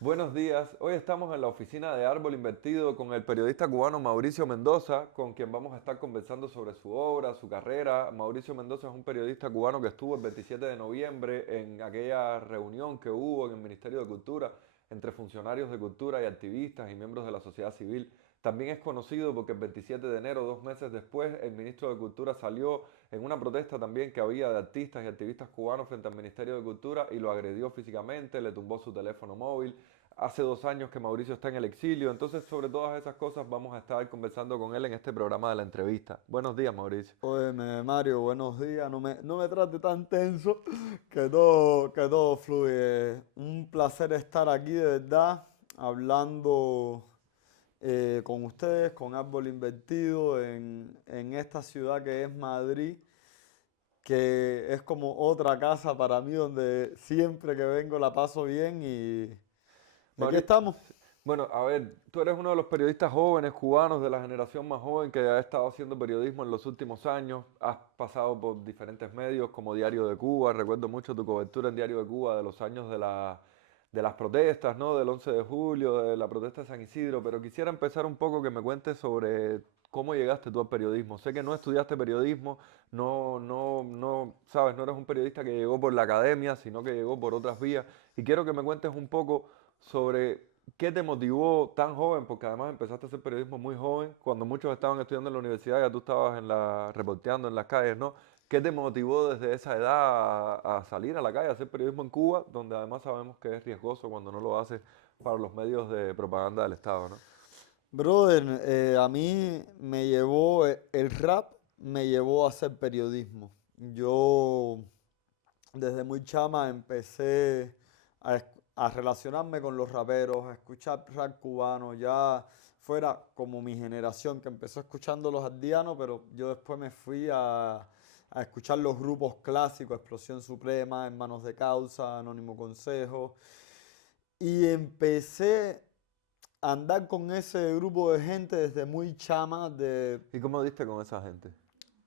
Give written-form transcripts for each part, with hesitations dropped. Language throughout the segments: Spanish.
Buenos días, hoy estamos en la oficina de Árbol Invertido con el periodista cubano Mauricio Mendoza, con quien vamos a estar conversando sobre su obra, su carrera. Mauricio Mendoza es un periodista cubano que estuvo el 27 de noviembre en aquella reunión que hubo en el Ministerio de Cultura entre funcionarios de cultura y activistas y miembros de la sociedad civil. También es conocido porque el 27 de enero, 2 meses después, el ministro de Cultura salió en una protesta también que había de artistas y activistas cubanos frente al Ministerio de Cultura y lo agredió físicamente, le tumbó su teléfono móvil. Hace 2 años que Mauricio está en el exilio, entonces sobre todas esas cosas vamos a estar conversando con él en este programa de la entrevista. Buenos días, Mauricio. Óyeme, Mario, buenos días. No me trate tan tenso, que todo fluye. Un placer estar aquí, de verdad, hablando con ustedes, con Árbol Invertido, en esta ciudad que es Madrid, que es como otra casa para mí, donde siempre que vengo la paso bien y aquí Mauri- estamos. bueno, a ver, tú eres uno de los periodistas jóvenes cubanos de la generación más joven que ha estado haciendo periodismo en los últimos años. Has pasado por diferentes medios como Diario de Cuba. Recuerdo mucho tu cobertura en Diario de Cuba de los años de las protestas, ¿no? Del 11 de julio, de la protesta de San Isidro. Pero quisiera empezar un poco que me cuentes sobre cómo llegaste tú al periodismo. Sé que no estudiaste periodismo, no, sabes, no eres un periodista que llegó por la academia, sino que llegó por otras vías. Y quiero que me cuentes un poco sobre qué te motivó tan joven, porque además empezaste a hacer periodismo muy joven, cuando muchos estaban estudiando en la universidad, ya tú estabas reporteando en las calles, ¿no? ¿Qué te motivó desde esa edad a salir a la calle a hacer periodismo en Cuba, donde además sabemos que es riesgoso cuando no lo haces para los medios de propaganda del Estado, ¿no? Brother, a mí me llevó, el rap me llevó a hacer periodismo. Yo desde muy chama empecé a relacionarme con los raperos, a escuchar rap cubano, ya fuera como mi generación que empezó escuchando los aldeanos, pero yo después me fui a escuchar los grupos clásicos, Explosión Suprema, Hermanos de Causa, Anónimo Consejo, y empecé a andar con ese grupo de gente desde muy chama, ¿Y cómo diste con esa gente?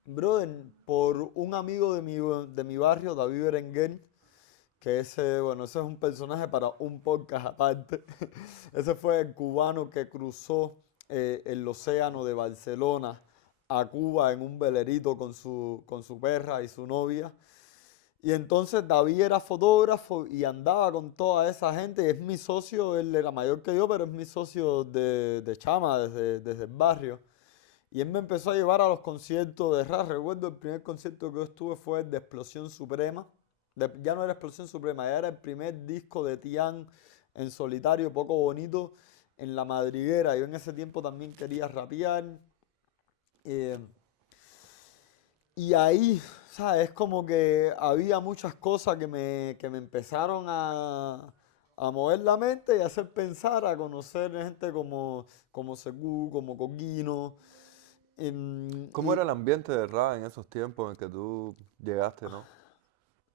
brother, por un amigo de mi barrio, David Berenguer, que ese es un personaje para un podcast aparte. Ese fue el cubano que cruzó el océano de Barcelona a Cuba en un velerito con su perra y su novia. Y entonces David era fotógrafo y andaba con toda esa gente. Y es mi socio, él era mayor que yo, pero es mi socio de chama, desde el barrio. Y él me empezó a llevar a los conciertos de rap. Recuerdo el primer concierto que yo estuve fue el de Explosión Suprema. Ya no era Explosión Suprema, ya era el primer disco de Tian en solitario, poco bonito, en La Madriguera. Yo en ese tiempo también quería rapear. eh, y ahí, ¿sabes? Es como que había muchas cosas que me empezaron a mover la mente y a hacer pensar, a conocer gente como Sekou, como Coquino. ¿Cómo era Y, el ambiente de rap en esos tiempos en que tú llegaste, no?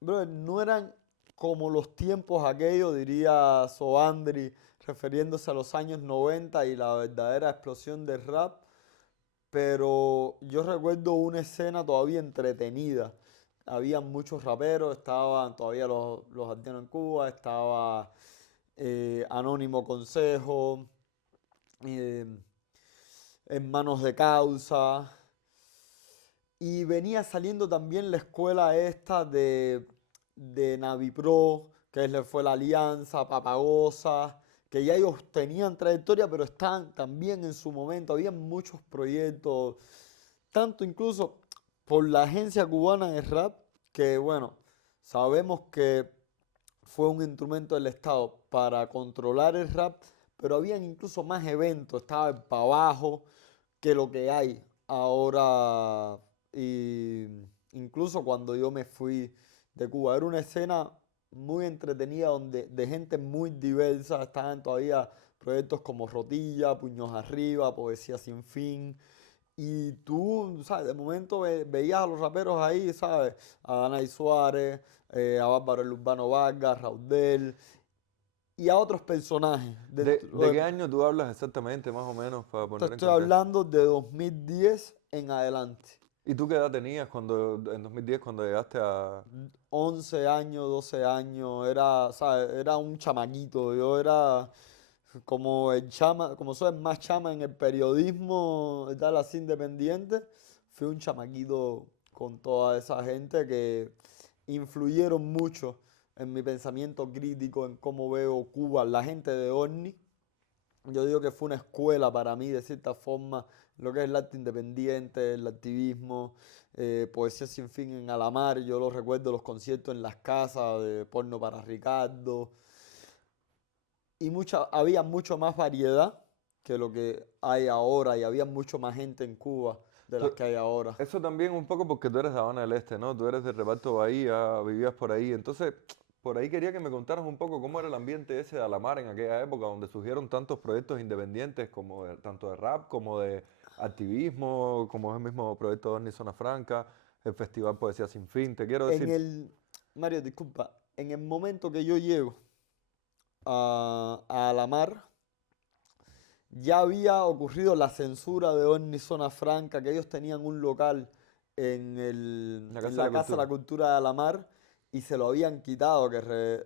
brother, no eran como los tiempos aquellos, diría Soandri, refiriéndose a los años 90 y la verdadera explosión del rap, pero yo recuerdo una escena todavía entretenida. Había muchos raperos, estaban todavía los Arteanos en Cuba, estaba Anónimo Consejo, eh, Hermanos de Causa. Y venía saliendo también la escuela esta de Navipro, fue la Alianza, Papagosa, que ya ellos tenían trayectoria, pero están también en su momento. Había muchos proyectos, tanto incluso por la agencia cubana de rap, que bueno, sabemos que fue un instrumento del Estado para controlar el rap, pero habían incluso más eventos, estaba el Pa' Abajo que lo que hay ahora. Y incluso cuando yo me fui de Cuba, era una escena muy entretenida donde de gente muy diversa, estaban todavía proyectos como Rotilla, Puños Arriba, Poesía Sin Fin, Y tú, ¿sabes? De momento veías a los raperos ahí, ¿sabes? A Danay Suárez, a Bárbaro el Urbano Vargas, Raudel y a otros personajes dentro ¿De de... qué año tú hablas exactamente, más o menos, para Te poner en estoy contexto? hablando de 2010 en adelante. ¿Y tú qué edad tenías en 2010 cuando llegaste a...? 11 años, 12 años, era, ¿sabes? Era un chamaquito. Yo era como el chama, como soy el más chama en el periodismo, tal así independiente, fui un chamaquito con toda esa gente que influyeron mucho en mi pensamiento crítico, en cómo veo Cuba, la gente de OVNI. Yo digo que fue una escuela para mí, de cierta forma, lo que es el arte independiente, el activismo, poesía sin fin en Alamar. Yo lo recuerdo los conciertos en las casas de Porno para Ricardo. Y había mucho más variedad que lo que hay ahora y había mucho más gente en Cuba de las tú- que hay ahora. Eso también un poco porque tú eres de Habana del Este, ¿no? Tú eres del reparto Bahía, vivías por ahí. Entonces, por ahí quería que me contaras un poco cómo era el ambiente ese de Alamar en aquella época, donde surgieron tantos proyectos independientes, como tanto de rap como de activismo, como es el mismo proyecto de Orni Zona Franca, el Festival Poesía Sin Fin. Te quiero En decir, el, Mario, disculpa, en el momento que yo llego a Alamar, ya había ocurrido la censura de Orni Zona Franca, que ellos tenían un local en la en Casa de la la Casa de Cultura. la Cultura de Alamar y se lo habían quitado, que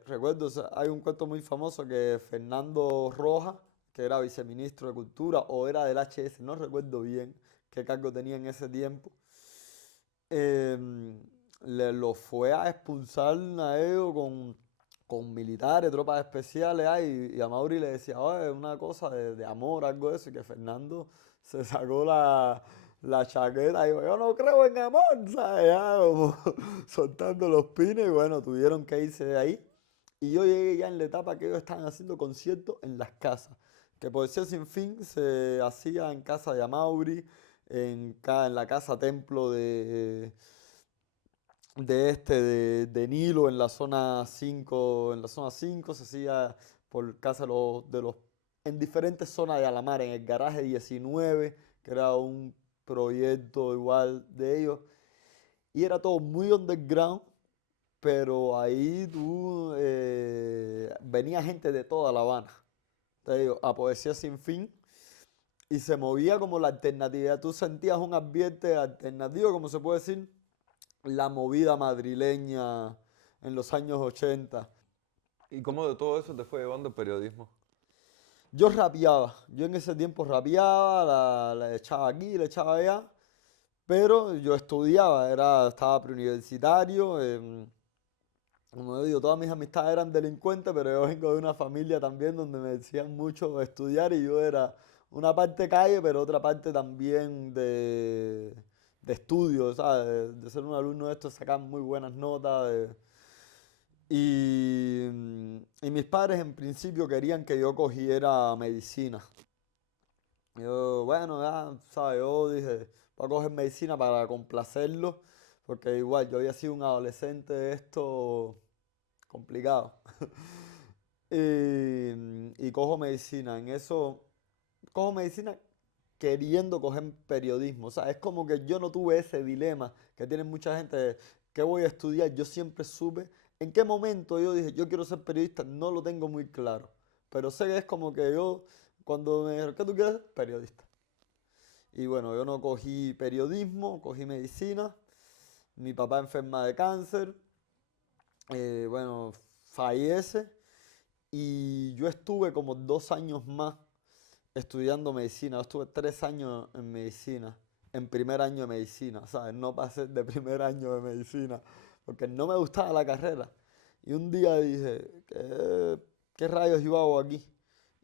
recuerdo, o sea, hay un cuento muy famoso que Fernando Rojas, que era viceministro de Cultura o era del HS, no recuerdo bien qué cargo tenía en ese tiempo, em, le lo fue a expulsar a ellos con militares, tropas especiales, y a Mauri le decía, oye, una cosa de amor, algo de eso, y que Fernando se sacó la chaqueta y dijo, yo no creo en amor, ¿sabes? Ya como soltando los pines, y bueno, tuvieron que irse de ahí. Y yo llegué ya en la etapa que ellos estaban haciendo conciertos en las casas, que Poesía Sin Fin se hacía en casa de Amaury, en la casa templo de Nilo, en la zona 5 se hacía por casa en diferentes zonas de Alamar, en el garaje 19 que era un proyecto igual de ellos, y era todo muy underground, pero ahí venía gente de toda La Habana, te digo, a Poesía Sin Fin, y se movía como la alternatividad, tú sentías un ambiente alternativo, como se puede decir, la movida madrileña en los años 80. ¿Y cómo de todo eso te fue llevando el periodismo? Yo rapeaba, yo en ese tiempo rapeaba, la echaba aquí, la echaba allá, pero yo estudiaba, estaba preuniversitario, como digo, todas mis amistades eran delincuentes, pero yo vengo de una familia también donde me decían mucho estudiar y yo era una parte calle, pero otra parte también de estudio, ¿sabes? De ser un alumno de estos, sacar muy buenas notas. Y mis padres en principio querían que yo cogiera medicina. Yo, bueno, ya, ¿sabes? Yo dije, voy a coger medicina para complacerlo, porque igual yo había sido un adolescente de esto complicado. Y cojo medicina. En eso, cojo medicina queriendo coger periodismo. O sea, es como que yo no tuve ese dilema que tiene mucha gente de qué voy a estudiar. Yo siempre supe en qué momento yo dije, yo quiero ser periodista. No lo tengo muy claro. Pero sé que es como que yo, cuando me dijeron, ¿qué tú quieres ser? Periodista. Y bueno, yo no cogí periodismo, cogí medicina. Mi papá enferma de cáncer. Bueno, fallece. Y yo estuve como 2 años más estudiando medicina. Yo estuve 3 años en medicina, en primer año de medicina, ¿sabes? No pasé de primer año de medicina, porque no me gustaba la carrera. Y un día dije, ¿qué rayos yo hago aquí?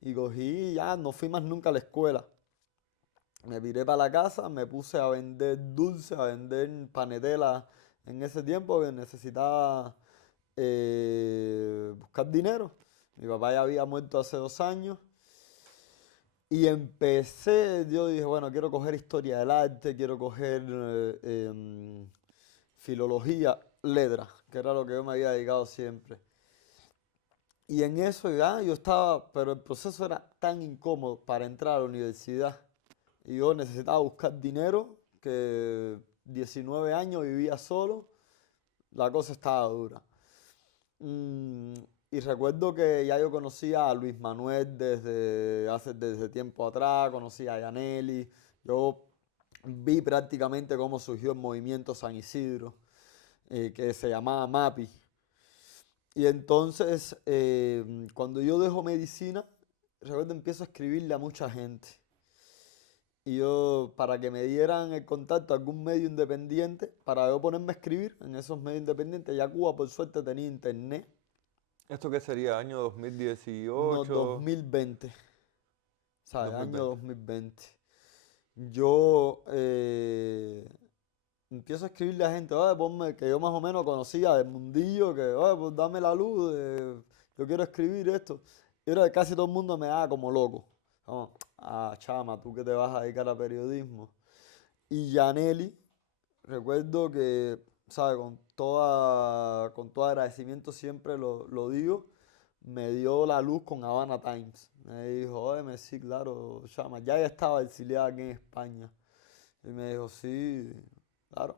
Y cogí y ya, no fui más nunca a la escuela. Me viré para la casa, me puse a vender dulce, a vender panetela en ese tiempo que necesitaba buscar dinero. Mi papá ya había muerto hace 2 años. Y empecé, yo dije, bueno, quiero coger historia del arte, quiero coger filología, letras, que era lo que yo me había dedicado siempre. Y en eso ya yo estaba, pero el proceso era tan incómodo para entrar a la universidad. y yo necesitaba buscar dinero, que 19 años vivía solo, la cosa estaba dura. Y recuerdo que ya yo conocía a Luis Manuel desde tiempo atrás, conocía a Yaneli, yo vi prácticamente cómo surgió el movimiento San Isidro, que se llamaba MAPI. Y entonces, cuando yo dejo medicina, recuerdo empiezo a escribirle a mucha gente. Y yo, para que me dieran el contacto a algún medio independiente, para yo ponerme a escribir en esos medios independientes, ya Cuba por suerte tenía internet, ¿Esto qué sería? ¿Año no 2018? 2020, ¿sabes? Año 2020. 2020. Yo empiezo a escribirle a gente, oye, ponme, que yo más o menos conocía del mundillo, que, oye, pues dame la luz, yo quiero escribir esto. Y era que casi todo el mundo me daba como loco. Como, chama, tú que te vas a dedicar a periodismo. Y Yaneli, recuerdo que, ¿sabes? Con todo agradecimiento siempre lo digo, me dio la luz con Havana Times. Me dijo, oye, sí, claro, chama, ya estaba exiliada aquí en España. Y me dijo, sí, claro.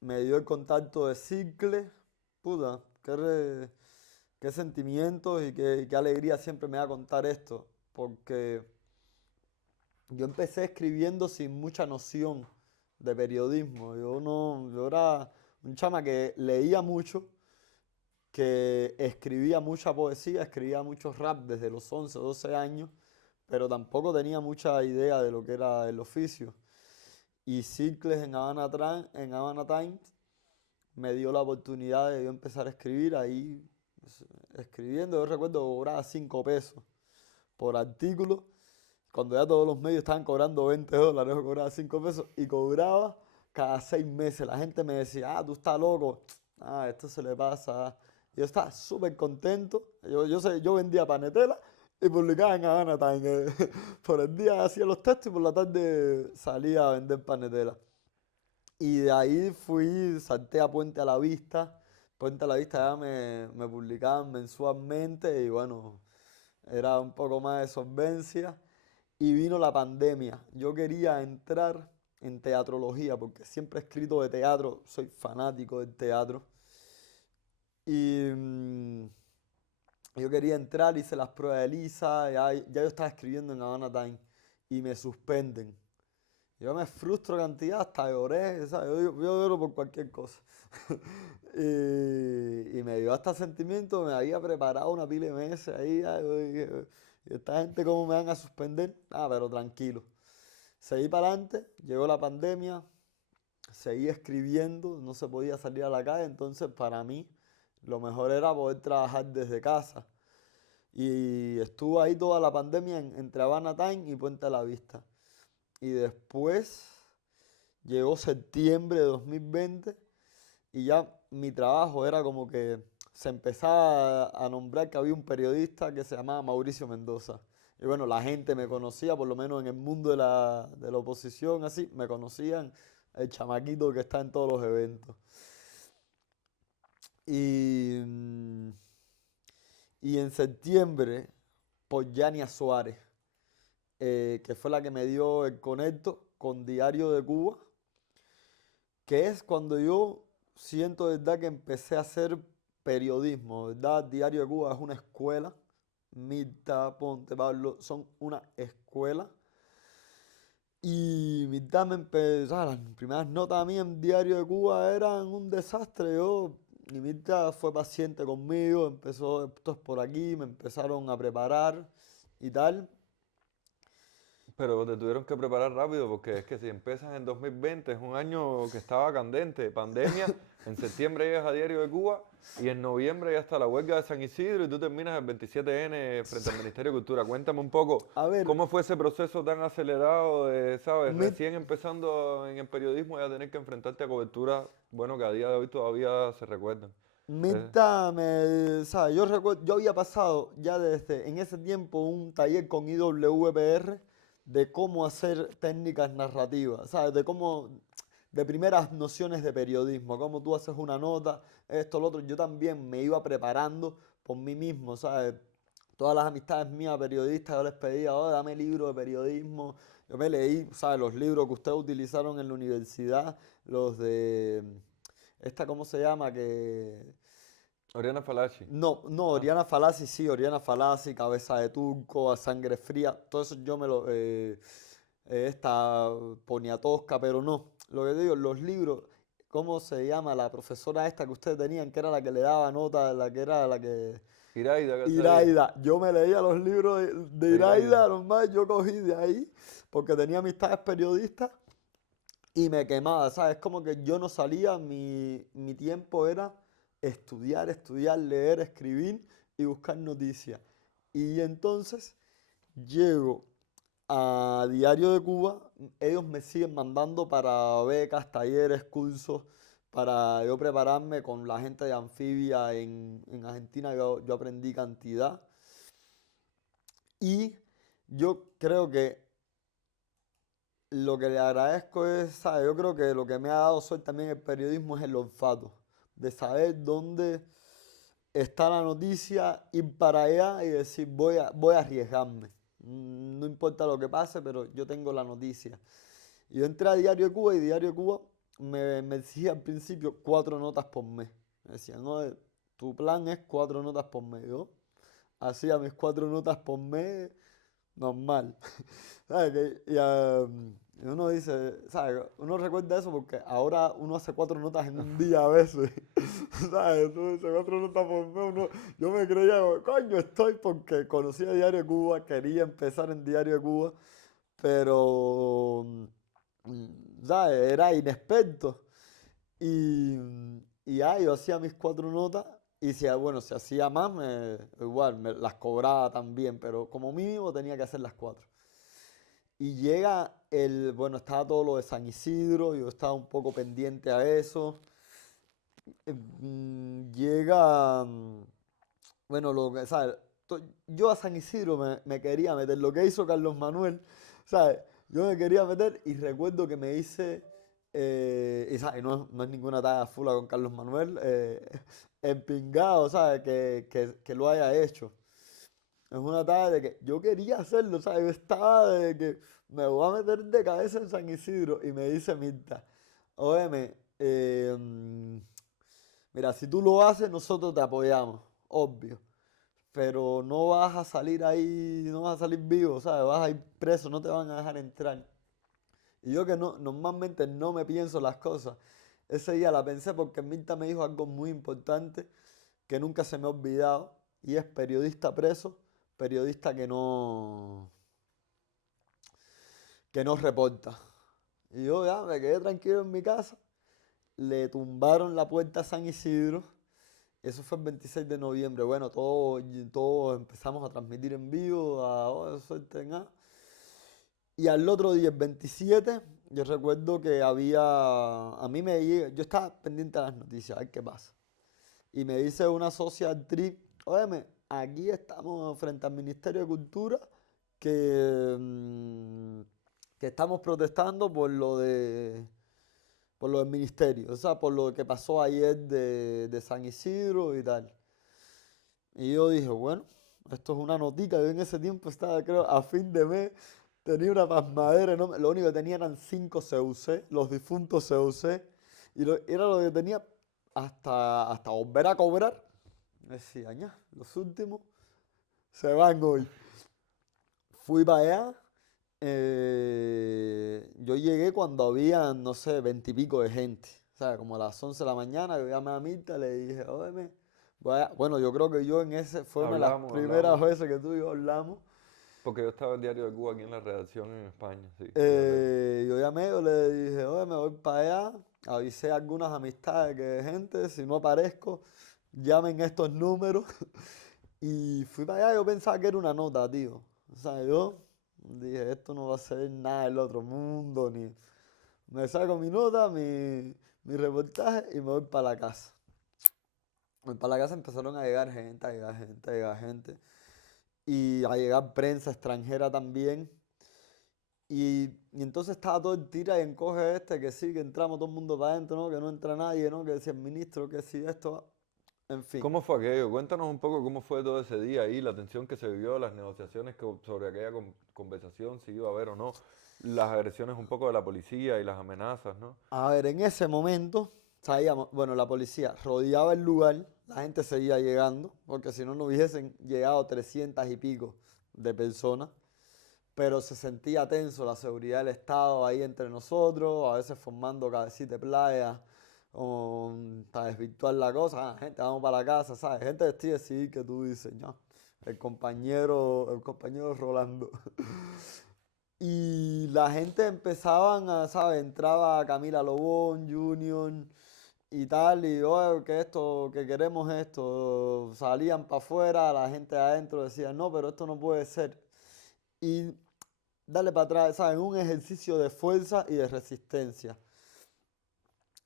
Me dio el contacto de Cicle, puta, qué sentimientos y qué alegría siempre me da contar esto, porque yo empecé escribiendo sin mucha noción de periodismo. Yo era un chama que leía mucho, que escribía mucha poesía, escribía mucho rap desde los 11 o 12 años, pero tampoco tenía mucha idea de lo que era el oficio. Y Cicles en Havana Times me dio la oportunidad de yo empezar a escribir ahí, pues, escribiendo. Yo recuerdo que cobraba 5 pesos por artículo. Cuando ya todos los medios estaban cobrando $20, yo cobraba 5 pesos y cobraba cada 6 meses. La gente me decía, tú estás loco. Esto se le pasa. Yo estaba súper contento. Yo vendía panetela y publicaba en Havana Times. Por el día hacía los textos y por la tarde salía a vender panetela. Y de ahí salté a Puente a la Vista. Puente a la Vista ya me publicaban mensualmente y bueno, era un poco más de solvencia. Y vino la pandemia. Yo quería entrar en teatrología porque siempre he escrito de teatro, soy fanático del teatro. Y yo quería entrar, hice las pruebas de Lisa, ya yo estaba escribiendo en Havana Time y me suspenden. Yo me frustro cantidad, hasta lloré, ¿sabes? Yo lloro por cualquier cosa. Y me dio hasta sentimiento, me había preparado una pila de meses ahí. Yo dije, "¿Y esta gente cómo me van a suspender? Pero tranquilo. Seguí para adelante, llegó la pandemia, seguí escribiendo, no se podía salir a la calle, entonces para mí lo mejor era poder trabajar desde casa. Y estuve ahí toda la pandemia entre Havana Time y Puente a la Vista. Y después llegó septiembre de 2020 y ya mi trabajo era como que se empezaba a nombrar que había un periodista que se llamaba Mauricio Mendoza. Y bueno, la gente me conocía, por lo menos en el mundo de la oposición, así, me conocían el chamaquito que está en todos los eventos. Y, mm, y en septiembre, por Yania Suárez, que fue la que me dio el conecto con Diario de Cuba, que es cuando yo siento, ¿verdad?, que empecé a hacer periodismo, ¿verdad? Diario de Cuba es una escuela. Mirta, Ponte, Pablo, son una escuela. Y Mirta me empezó, las primeras notas a mí en Diario de Cuba eran un desastre. Y Mirta fue paciente conmigo, empezó, esto es por aquí, me empezaron a preparar y tal. Pero te tuvieron que preparar rápido porque es que si empiezas en 2020 es un año que estaba candente, pandemia, en septiembre llegas a Diario de Cuba y en noviembre ya está la huelga de San Isidro y tú terminas el 27N frente al Ministerio de Cultura. Cuéntame un poco, A ver, ¿cómo fue ese proceso tan acelerado de, sabes, Mir- recién empezando en el periodismo y a tener que enfrentarte a cobertura, bueno, que a día de hoy todavía se recuerdan? Eh, Mirta ¿sabes? Yo recuerdo, yo había pasado ya desde en ese tiempo un taller con IWPR de cómo hacer técnicas narrativas, ¿sabes? De primeras nociones de periodismo, cómo tú haces una nota, esto, lo otro. Yo también me iba preparando por mí mismo, ¿sabes? Todas las amistades mías periodistas, yo les pedía, dame libro de periodismo, Yo me leí, ¿sabes? Los libros que ustedes utilizaron en la universidad, los de, esta, ¿cómo se llama? Que Oriana Fallaci. no, no, ¿No? Oriana Fallaci, sí, Oriana Fallaci, Cabeza de Turco, A Sangre Fría, todo eso yo me lo, esta Poniatowska, pero no, lo que te digo, los libros, ¿cómo se llama? La profesora esta que ustedes tenían, que era la que le daba nota, la que era la que... Iraida Gazadeh. Iraida, yo me leía los libros de De Iraida. Iraida, normal, yo cogí de ahí, porque tenía amistades periodistas y me quemaba, ¿sabes? Como que yo no salía, mi tiempo era estudiar, estudiar, leer, escribir y buscar noticias. Y entonces llego a Diario de Cuba, ellos me siguen mandando para becas, talleres, cursos, para yo prepararme con la gente de Anfibia en Argentina, yo aprendí cantidad. Y yo creo que lo que le agradezco es, ¿sabe? Yo creo que lo que me ha dado suerte también el periodismo es el olfato, de saber dónde está la noticia, ir para allá y decir, voy a arriesgarme. No importa lo que pase, pero yo tengo la noticia. Y yo entré a Diario de Cuba y Diario de Cuba me exigía al principio 4 notas por mes. Me decían, no, tu plan es 4 notas por mes. Yo hacía mis 4 notas por mes normal. ¿Sabes? Y uno dice, ¿sabes? Uno recuerda eso porque ahora uno hace 4 notas en un día a veces. ¿Sabes? Entonces, 4 notas por mes, yo me creía, coño, estoy porque conocía Diario de Cuba, quería empezar en Diario de Cuba, pero, ¿sabes? Era inexperto. Y, yo hacía mis 4 notas y si, bueno, si hacía más, igual, me las cobraba también, pero como mínimo tenía que hacer las 4. Y llega bueno, estaba todo lo de San Isidro, yo estaba un poco pendiente a eso. Llega, bueno, ¿sabes? Yo a San Isidro me quería meter, lo que hizo Carlos Manuel, ¿sabes? Yo me quería meter y recuerdo que me hice, y ¿sabes? No es ninguna talla fula con Carlos Manuel, empingado, ¿sabes? Que lo haya hecho. Es una talla de que yo quería hacerlo, ¿sabes? Yo estaba de que me voy a meter de cabeza en San Isidro y me dice Mirta, óyeme, mira, si tú lo haces, nosotros te apoyamos, obvio, pero no vas a salir ahí, no vas a salir vivo, ¿sabes? Vas a ir preso, no te van a dejar entrar. Y yo que no, normalmente no me pienso las cosas, ese día la pensé porque Mirta me dijo algo muy importante que nunca se me ha olvidado y es periodista preso, periodista que no reporta. Y yo ya me quedé tranquilo en mi casa, le tumbaron la puerta a San Isidro. Eso fue el 26 de noviembre. Bueno, todos empezamos a transmitir en vivo, suerte en A. Y al otro día, el 27, yo recuerdo que a mí yo estaba pendiente de las noticias, a ver qué pasa. Y me dice una socia actriz, óyeme, aquí estamos frente al Ministerio de Cultura que, que estamos protestando por lo del ministerio, o sea, por lo que pasó ayer de San Isidro y tal. Y yo dije, bueno, esto es una notica. Yo en ese tiempo estaba, creo, a fin de mes, tenía una pasmadera enorme. Lo único que tenía eran 5 CUC, los difuntos CUC. Y era lo que tenía hasta volver a cobrar. Me decía, ya, los últimos se van hoy. Fui para allá. Yo llegué cuando había, no sé, 20 y pico de gente. O sea, como a las 11 de la mañana, yo llamé a Mirta, le dije, óyeme, bueno, yo creo que yo en ese fue una de las primeras Hablamos. veces que tú y yo hablamos. Porque yo estaba en Diario de Cuba aquí en la redacción en España, sí, fíjate. Yo llamé, yo le dije, oye, me voy para allá, avisé a algunas amistades que gente, si no aparezco, llamen estos números. Y fui para allá, yo pensaba que era una nota, tío. O sea, yo dije, esto no va a ser nada del otro mundo, ni... Me saco mi nota, mi reportaje y me voy para la casa. Para la casa empezaron a llegar gente, a llegar gente, a llegar gente. Y a llegar prensa extranjera también. Y entonces estaba todo el tira y encoge que sí, que entramos todo el mundo para adentro, ¿no? Que no entra nadie, ¿no? Que decía el ministro, que sí, esto. En fin. ¿Cómo fue aquello? Cuéntanos un poco cómo fue todo ese día ahí, la tensión que se vivió, las negociaciones sobre aquella conversación, si iba a haber o no, las agresiones un poco de la policía y las amenazas, ¿no? A ver, en ese momento, sabíamos, bueno, la policía rodeaba el lugar, la gente seguía llegando, porque si no, no hubiesen llegado 300 y pico de personas, pero se sentía tenso la seguridad del Estado ahí entre nosotros, a veces formando cabecita de playa, para desvirtuar la cosa. Ah, gente, vamos para la casa, ¿sabes? Gente vestida de civil que tú dices, ¿no? El compañero Rolando. Y la gente empezaban a, ¿sabes? Entraba Camila Lobón, Junior y tal, y oye, que esto, que queremos esto. Salían para afuera, la gente adentro decía, no, pero esto no puede ser. Y dale para atrás, ¿sabes? Un ejercicio de fuerza y de resistencia.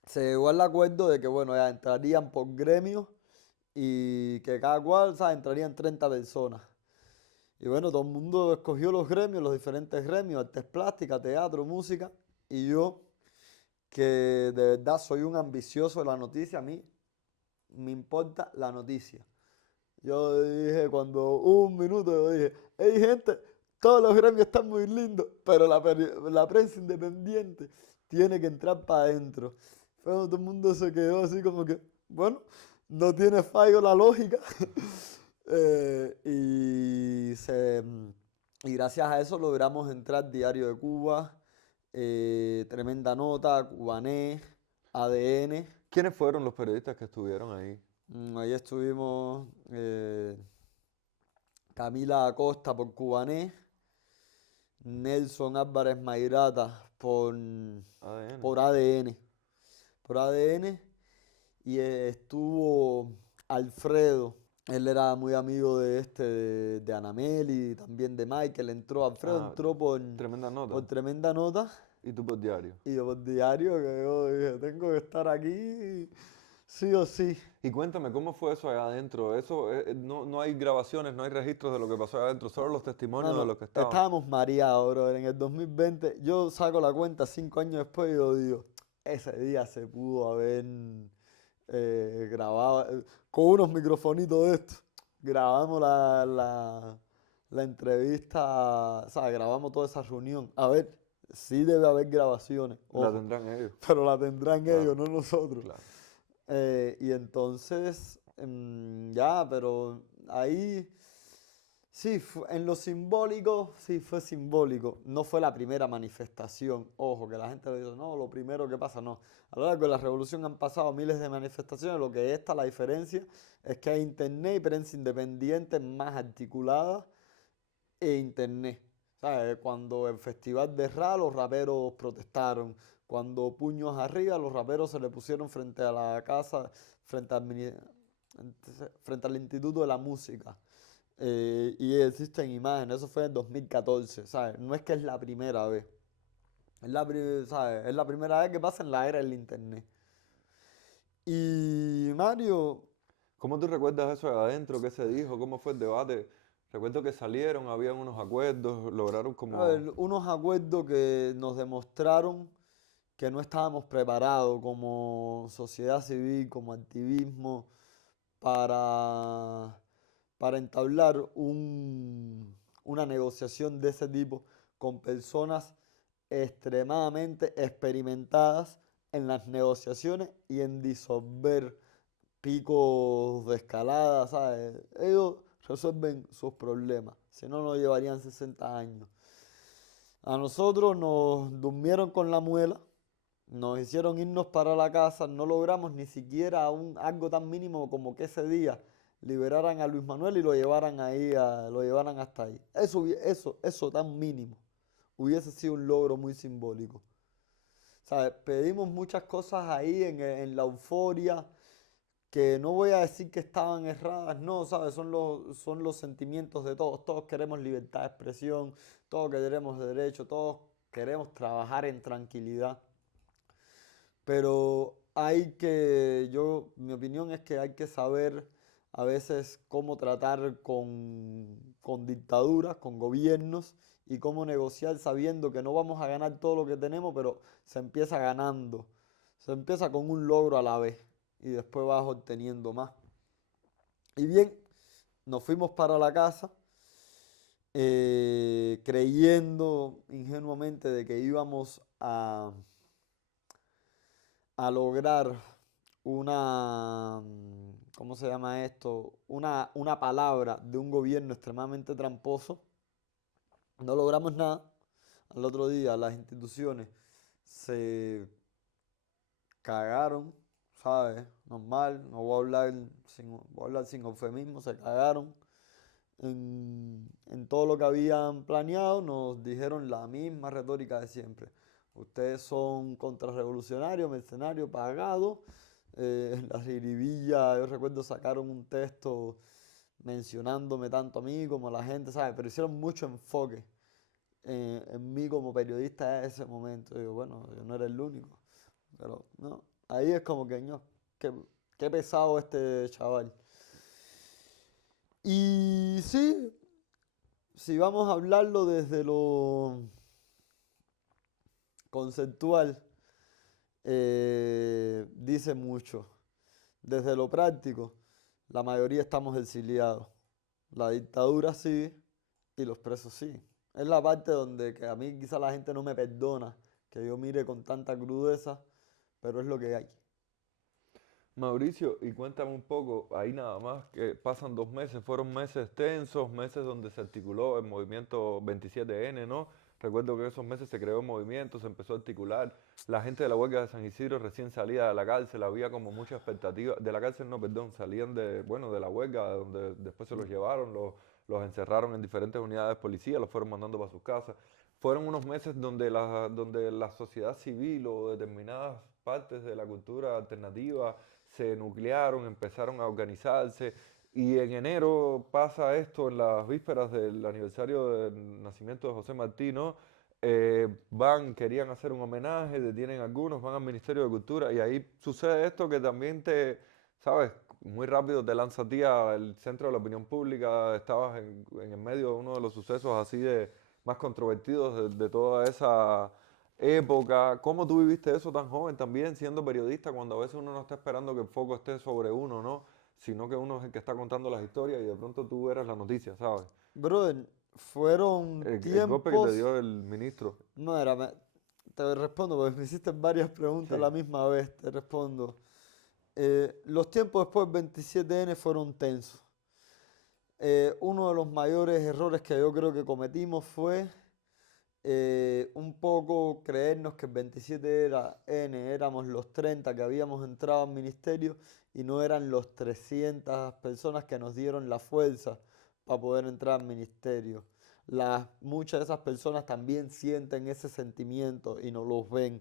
Se llegó al acuerdo de que, bueno, ya entrarían por gremio y que cada cual, ¿sabes? Entrarían 30 personas. Y bueno, todo el mundo escogió los gremios, los diferentes gremios, artes plásticas, teatro, música. Y yo, que de verdad soy un ambicioso de la noticia, a mí me importa la noticia. Yo dije, cuando hubo un minuto, yo dije, hey gente, todos los gremios están muy lindos, pero la prensa independiente tiene que entrar para adentro. Pero todo el mundo se quedó así como que, bueno, no tiene fallo la lógica. Y gracias a eso logramos entrar Diario de Cuba, Tremenda Nota, Cubané, ADN. ¿Quiénes fueron los periodistas que estuvieron ahí? Ahí estuvimos Camila Acosta por Cubané, Nelson Álvarez Mairata ADN. por ADN. Por ADN. Y estuvo Alfredo. Él era muy amigo de Anameli, también de Michael. Alfredo Ah, entró tremenda nota. por Tremenda Nota. ¿Y tú por diario? Y yo por Diario, que yo dije, tengo que estar aquí sí o sí. Y cuéntame, ¿cómo fue eso allá adentro? Eso, no hay grabaciones, no hay registros de lo que pasó allá adentro, solo los testimonios de Mano, los que estaban. estábamos mareados, bro. En el 2020, yo saco la cuenta 5 años después y yo digo, ese día se pudo haber grabado con unos microfonitos de estos. Grabamos la entrevista, o sea, grabamos toda esa reunión. A ver, sí debe haber grabaciones, La ojo, tendrán ellos. pero la tendrán Claro, ellos, no nosotros. claro. Y entonces, ya, pero ahí sí, en lo simbólico, sí fue simbólico. No fue la primera manifestación. Ojo, que la gente le dice, no, lo primero que pasa, no. A lo largo de la revolución han pasado miles de manifestaciones. Lo que la diferencia es que hay internet y prensa independiente más articulada e internet. ¿Sabes? Cuando el festival de rap los raperos protestaron. Cuando Puños Arriba los raperos se le pusieron frente a la casa, frente frente al Instituto de la Música. Y existen imágenes, eso fue en 2014, ¿sabes? No es que es la primera vez. ¿Sabes? Es la primera vez que pasa en la era del internet. Y Mario, ¿Cómo tú recuerdas eso de adentro? ¿Qué se dijo? ¿Cómo fue el debate? Recuerdo que salieron, habían unos acuerdos, lograron a como... ver, unos acuerdos que nos demostraron que no estábamos preparados como sociedad civil, como activismo, para, para entablar una negociación de ese tipo con personas extremadamente experimentadas en las negociaciones y en disolver picos de escalada, ¿sabes? Ellos resuelven sus problemas, si no, no llevarían 60 años. A nosotros nos durmieron con la muela, nos hicieron irnos para la casa, no logramos ni siquiera algo tan mínimo como que ese día liberaran a Luis Manuel y lo llevaran ahí, lo llevaran hasta ahí. Eso tan mínimo hubiese sido un logro muy simbólico. ¿Sabes? Pedimos muchas cosas ahí en la euforia, que no voy a decir que estaban erradas, no, ¿sabes? Son los sentimientos de todos. Todos queremos libertad de expresión, todos queremos derecho, todos queremos trabajar en tranquilidad. Pero mi opinión es que hay que saber a veces cómo tratar con dictaduras, con gobiernos y cómo negociar sabiendo que no vamos a ganar todo lo que tenemos, pero se empieza ganando. Se empieza con un logro a la vez y después vas obteniendo más. Y bien, nos fuimos para la casa creyendo ingenuamente de que íbamos a lograr una, ¿cómo se llama esto? Una palabra de un gobierno extremadamente tramposo. No logramos nada. Al otro día las instituciones se cagaron, ¿sabes? Normal, no voy a hablar sin eufemismo, se cagaron en todo lo que habían planeado, nos dijeron la misma retórica de siempre. Ustedes son contrarrevolucionarios, mercenarios, pagados. En la jiribilla, yo recuerdo, sacaron un texto mencionándome tanto a mí como a la gente, ¿sabes? Pero hicieron mucho enfoque en mí como periodista en ese momento. Digo, bueno, yo no era el único. Pero no, ahí es como que, no, qué, qué pesado este chaval. Y sí, si vamos a hablarlo desde lo conceptual, dice mucho. Desde lo práctico, la mayoría estamos exiliados. La dictadura sí y los presos sí. Es la parte donde que a mí quizá la gente no me perdona que yo mire con tanta crudeza, pero es lo que hay. Mauricio, y cuéntame un poco, ahí nada más que pasan 2 meses, fueron meses tensos, meses donde se articuló el movimiento 27N, ¿no? Recuerdo que en esos meses se creó el movimiento, se empezó a articular, la gente de la huelga de San Isidro recién salía de la cárcel, había como mucha expectativa, de la cárcel no, perdón, salían de, bueno, de la huelga, donde después se los llevaron, los encerraron en diferentes unidades de policía, los fueron mandando para sus casas. Fueron unos meses donde la sociedad civil o determinadas partes de la cultura alternativa se nuclearon, empezaron a organizarse y en enero pasa esto en las vísperas del aniversario del nacimiento de José Martí, ¿no? Querían hacer un homenaje, detienen a algunos, van al Ministerio de Cultura y ahí sucede esto que también ¿sabes? Muy rápido te lanza a ti al centro de la opinión pública, estabas en el medio de uno de los sucesos así de más controvertidos de toda esa época. ¿Cómo tú viviste eso tan joven también, siendo periodista, cuando a veces uno no está esperando que el foco esté sobre uno, ¿no? Sino que uno es el que está contando las historias y de pronto tú eres la noticia, ¿sabes? Brother, fueron El golpe que te tiempos. dio el ministro. No era. Te respondo porque me hiciste varias preguntas a Sí. la misma vez. Te respondo. Los tiempos después del 27N fueron tensos. Uno de los mayores errores que yo creo que cometimos fue un poco creernos que el 27N éramos los 30 que habíamos entrado al ministerio y no eran los 300 personas que nos dieron la fuerza para poder entrar al ministerio. Muchas de esas personas también sienten ese sentimiento y no los ven.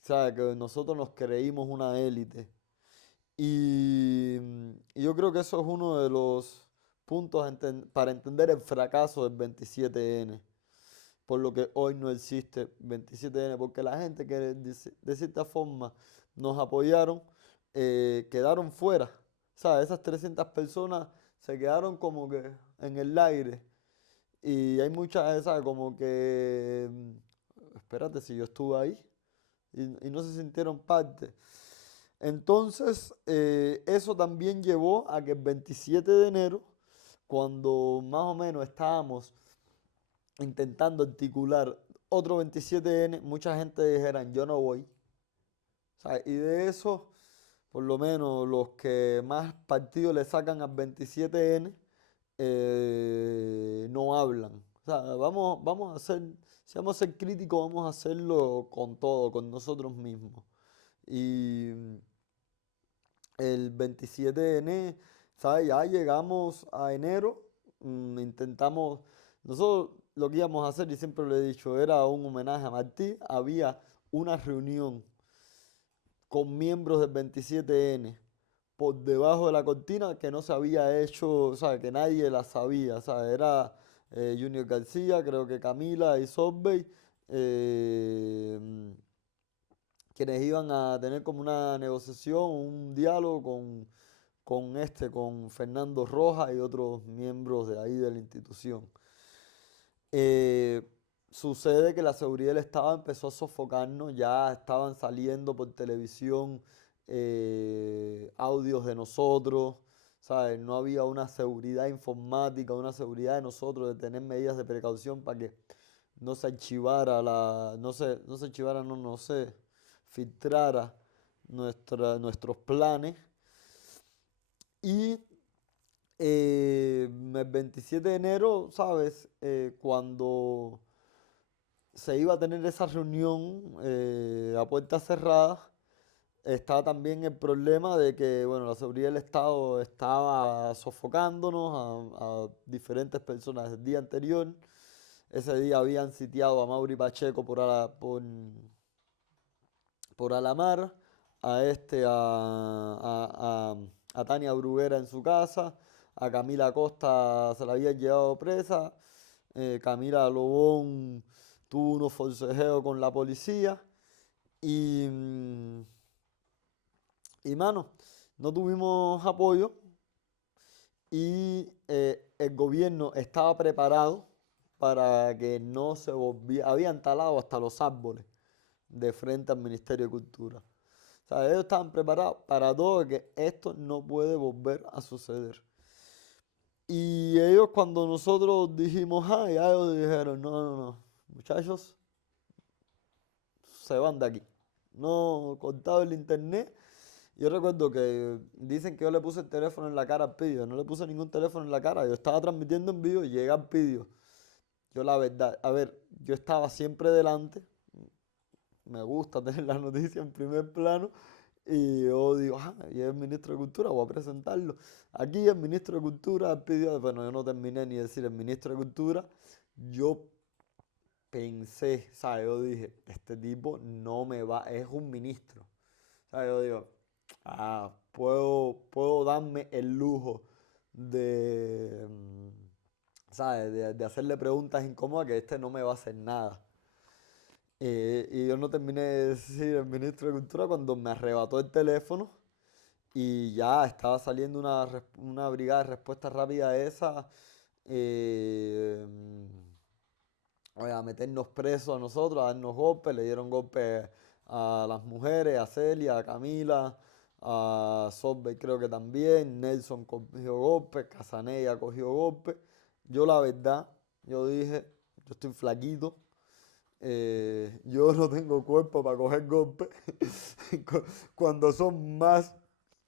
¿Sabe? Que nosotros nos creímos una élite. Y yo creo que eso es uno de los puntos para entender el fracaso del 27N, por lo que hoy no existe 27N, porque la gente que de cierta forma nos apoyaron quedaron fuera. ¿Sabes? Esas 300 personas se quedaron como que en el aire. Y hay muchas, ¿sabes? Como que, espérate, si yo estuve ahí y no se sintieron parte. Entonces, eso también llevó a que el 27 de enero, cuando más o menos estábamos intentando articular otro 27N, mucha gente dijera, yo no voy. ¿Sabes? Y de eso, por lo menos los que más partido le sacan al 27N, no hablan. O sea, vamos a hacer, si vamos a ser críticos, vamos a hacerlo con todo, con nosotros mismos. Y el 27N, ¿sabes? Ya llegamos a enero, intentamos, nosotros lo que íbamos a hacer, y siempre lo he dicho, era un homenaje a Martí. Había una reunión con miembros del 27N por debajo de la cortina que no se había hecho, o sea, que nadie la sabía, o sea, era Junior García, creo que Camila y Sobbey, quienes iban a tener como una negociación, un diálogo con Fernando Rojas y otros miembros de ahí de la institución. Eh, Sucede que la seguridad del Estado empezó a sofocarnos, ya estaban saliendo por televisión audios de nosotros, ¿sabes? No había una seguridad informática, una seguridad de nosotros de tener medidas de precaución para que no se archivara no se archivara, no se filtrara nuestros planes. Y el 27 de enero, ¿sabes? Cuando se iba a tener esa reunión a puertas cerradas, estaba también el problema de que, bueno, la seguridad del Estado estaba sofocándonos a diferentes personas el día anterior. Ese día habían sitiado a Mauri Pacheco por Alamar, a Tania Bruguera en su casa, a Camila Costa se la habían llevado presa, Camila Lobón tuvo unos forcejeos con la policía y, y mano, no tuvimos apoyo y el gobierno estaba preparado para que no se volviera, habían talado hasta los árboles de frente al Ministerio de Cultura. O sea, ellos estaban preparados para todo, que esto no puede volver a suceder. Y ellos cuando nosotros dijimos, ya ellos dijeron, no, muchachos, se van de aquí. No, cortado el internet. Yo recuerdo que dicen que yo le puse el teléfono en la cara al Pidio. No le puse ningún teléfono en la cara. Yo estaba transmitiendo en vivo y llega al Pidio. Yo la verdad, a ver, yo estaba siempre delante. Me gusta tener la noticia en primer plano. Y yo digo, y es el ministro de Cultura, voy a presentarlo. Aquí el ministro de Cultura pidió, bueno, yo no terminé ni de decir el ministro de Cultura. Yo pensé, ¿sabes? Yo dije, este tipo no me va, es un ministro. ¿Sabes? Yo digo, puedo darme el lujo de, ¿sabes? De hacerle preguntas incómodas que este no me va a hacer nada. Y yo no terminé de decir el ministro de Cultura cuando me arrebató el teléfono y ya estaba saliendo una brigada de respuesta rápida esa eh, a meternos presos a nosotros, a darnos golpes. Le dieron golpes a las mujeres, a Celia, a Camila, a Solveig creo que también. Nelson cogió golpes, Casanella cogió golpes. Yo la verdad, yo dije, yo estoy flaquito. Yo no tengo cuerpo para coger golpes. Cuando son más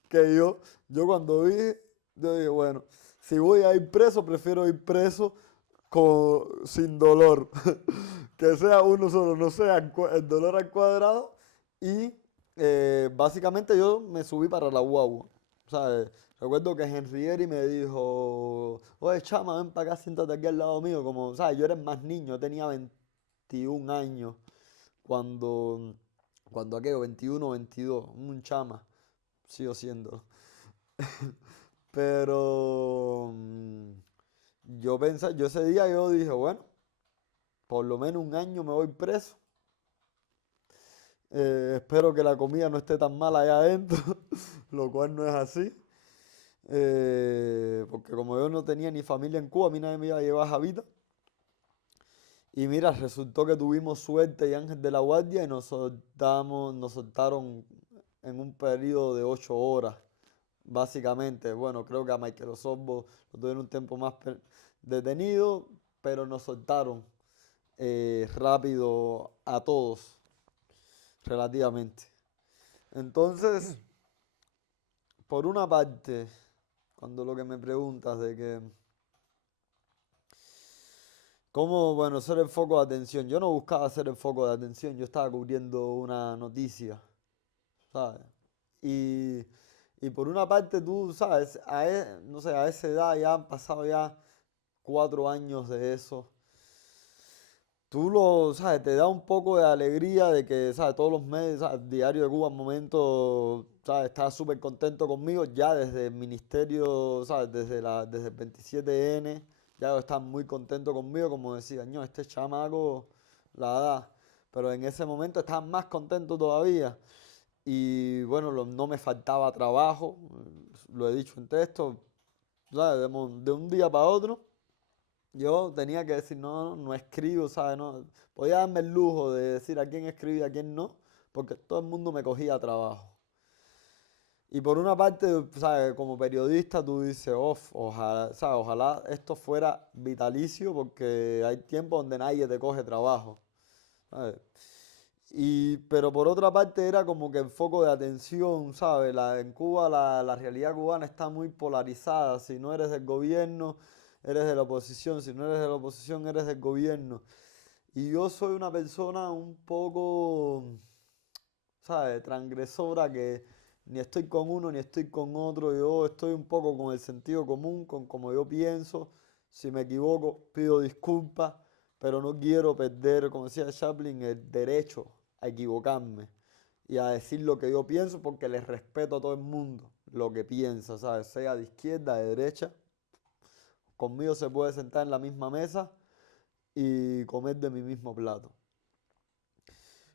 que yo cuando yo dije, bueno, si voy a ir preso, prefiero ir preso sin dolor. Que sea uno solo, no sea el dolor al cuadrado. Y básicamente yo me subí para la guagua. ¿Sabes? Recuerdo que Henrieri me dijo, oye, chama, ven para acá, siéntate aquí al lado mío. Como, ¿sabes? Yo era el más niño, tenía 21 años cuando, cuando aquello, 21, 22, un chama, sigo siendo. Pero yo ese día yo dije, bueno, por lo menos un año me voy preso. Espero que la comida no esté tan mala allá adentro, lo cual no es así. Porque como yo no tenía ni familia en Cuba, a mí nadie me iba a llevar a Javita. Y mira, resultó que tuvimos suerte y Ángel de la Guardia y nos soltaron en un periodo de 8 horas, básicamente. Bueno, creo que a Michael Osorbo lo tuvieron un tiempo más detenido, pero nos soltaron rápido a todos, relativamente. Entonces, por una parte, cuando lo que me preguntas de que ¿cómo, bueno, ser el foco de atención? Yo no buscaba ser el foco de atención, yo estaba cubriendo una noticia, ¿sabes? Y, y por una parte tú, ¿sabes? No sé, a esa edad ya han pasado ya 4 años de eso. ¿Sabes? Te da un poco de alegría de que, ¿sabes? Todos los medios, ¿sabes? Diario de Cuba, al momento, ¿sabes? Estaba súper contento conmigo, ya desde el ministerio, ¿sabes? Desde el 27N, ya están muy contentos conmigo, como decían, no, este chamaco la da. Pero en ese momento estaban más contentos todavía. Y bueno, no me faltaba trabajo, lo he dicho en texto, ¿sabes? De un día para otro. Yo tenía que decir, no escribo, ¿sabes? No, podía darme el lujo de decir a quién escribí y a quién no, porque todo el mundo me cogía trabajo. Y por una parte, ¿sabes? Como periodista tú dices, ojalá, ¿sabes? Ojalá esto fuera vitalicio porque hay tiempos donde nadie te coge trabajo, ¿sabes? Pero por otra parte era como que el foco de atención, ¿sabes? En Cuba la realidad cubana está muy polarizada. Si no eres del gobierno, eres de la oposición. Si no eres de la oposición, eres del gobierno. Y yo soy una persona un poco, ¿sabes? Transgresora que ni estoy con uno ni estoy con otro. Yo estoy un poco con el sentido común, con como yo pienso. Si me equivoco, pido disculpas, pero no quiero perder, como decía Chaplin, el derecho a equivocarme y a decir lo que yo pienso porque les respeto a todo el mundo lo que piensa, ¿sabes? Sea de izquierda, de derecha. Conmigo se puede sentar en la misma mesa y comer de mi mismo plato.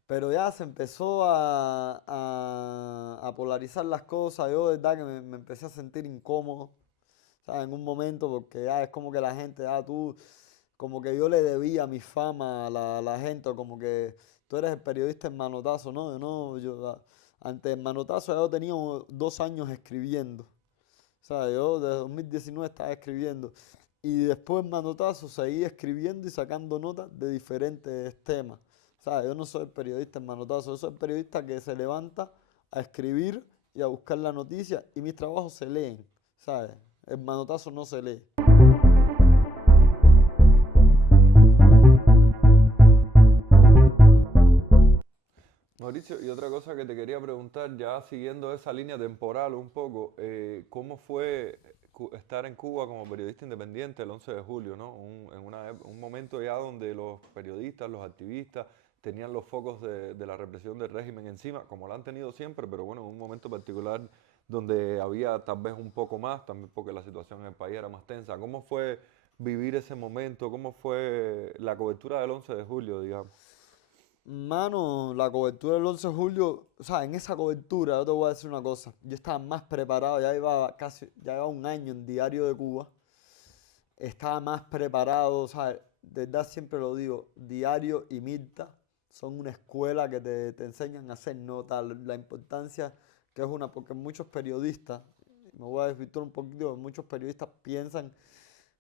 Pero ya se empezó a polarizar las cosas. Yo, de verdad, que me empecé a sentir incómodo, ¿sabes? En un momento, porque ya es como que la gente, como que yo le debía mi fama a la gente, o como que tú eres el periodista en Manotazo, ¿no? Antes en Manotazo ya yo tenía 2 años escribiendo. O sea, yo desde 2019 estaba escribiendo. Y después en Manotazo seguí escribiendo y sacando notas de diferentes temas. O sea, yo no soy periodista en Manotazo, yo soy el periodista que se levanta a escribir y a buscar la noticia y mis trabajos se leen, ¿sabes? El Manotazo no se lee. Mauricio, y otra cosa que te quería preguntar, ya siguiendo esa línea temporal un poco, ¿cómo fue estar en Cuba como periodista independiente el 11 de julio, ¿no? Un momento ya donde los periodistas, los activistas tenían los focos de la represión del régimen encima, como lo han tenido siempre, pero bueno, en un momento particular donde había tal vez un poco más, también porque la situación en el país era más tensa. ¿Cómo fue vivir ese momento? ¿Cómo fue la cobertura del 11 de julio, digamos? Mano, la cobertura del 11 de julio, o sea, en esa cobertura, yo te voy a decir una cosa, yo estaba más preparado, ya llevaba un año en Diario de Cuba, estaba más preparado, o sea, de verdad siempre lo digo, Diario y Mirta son una escuela que te enseñan a hacer notas, la importancia que es una, porque muchos periodistas, me voy a desvirtuar un poquito, muchos periodistas piensan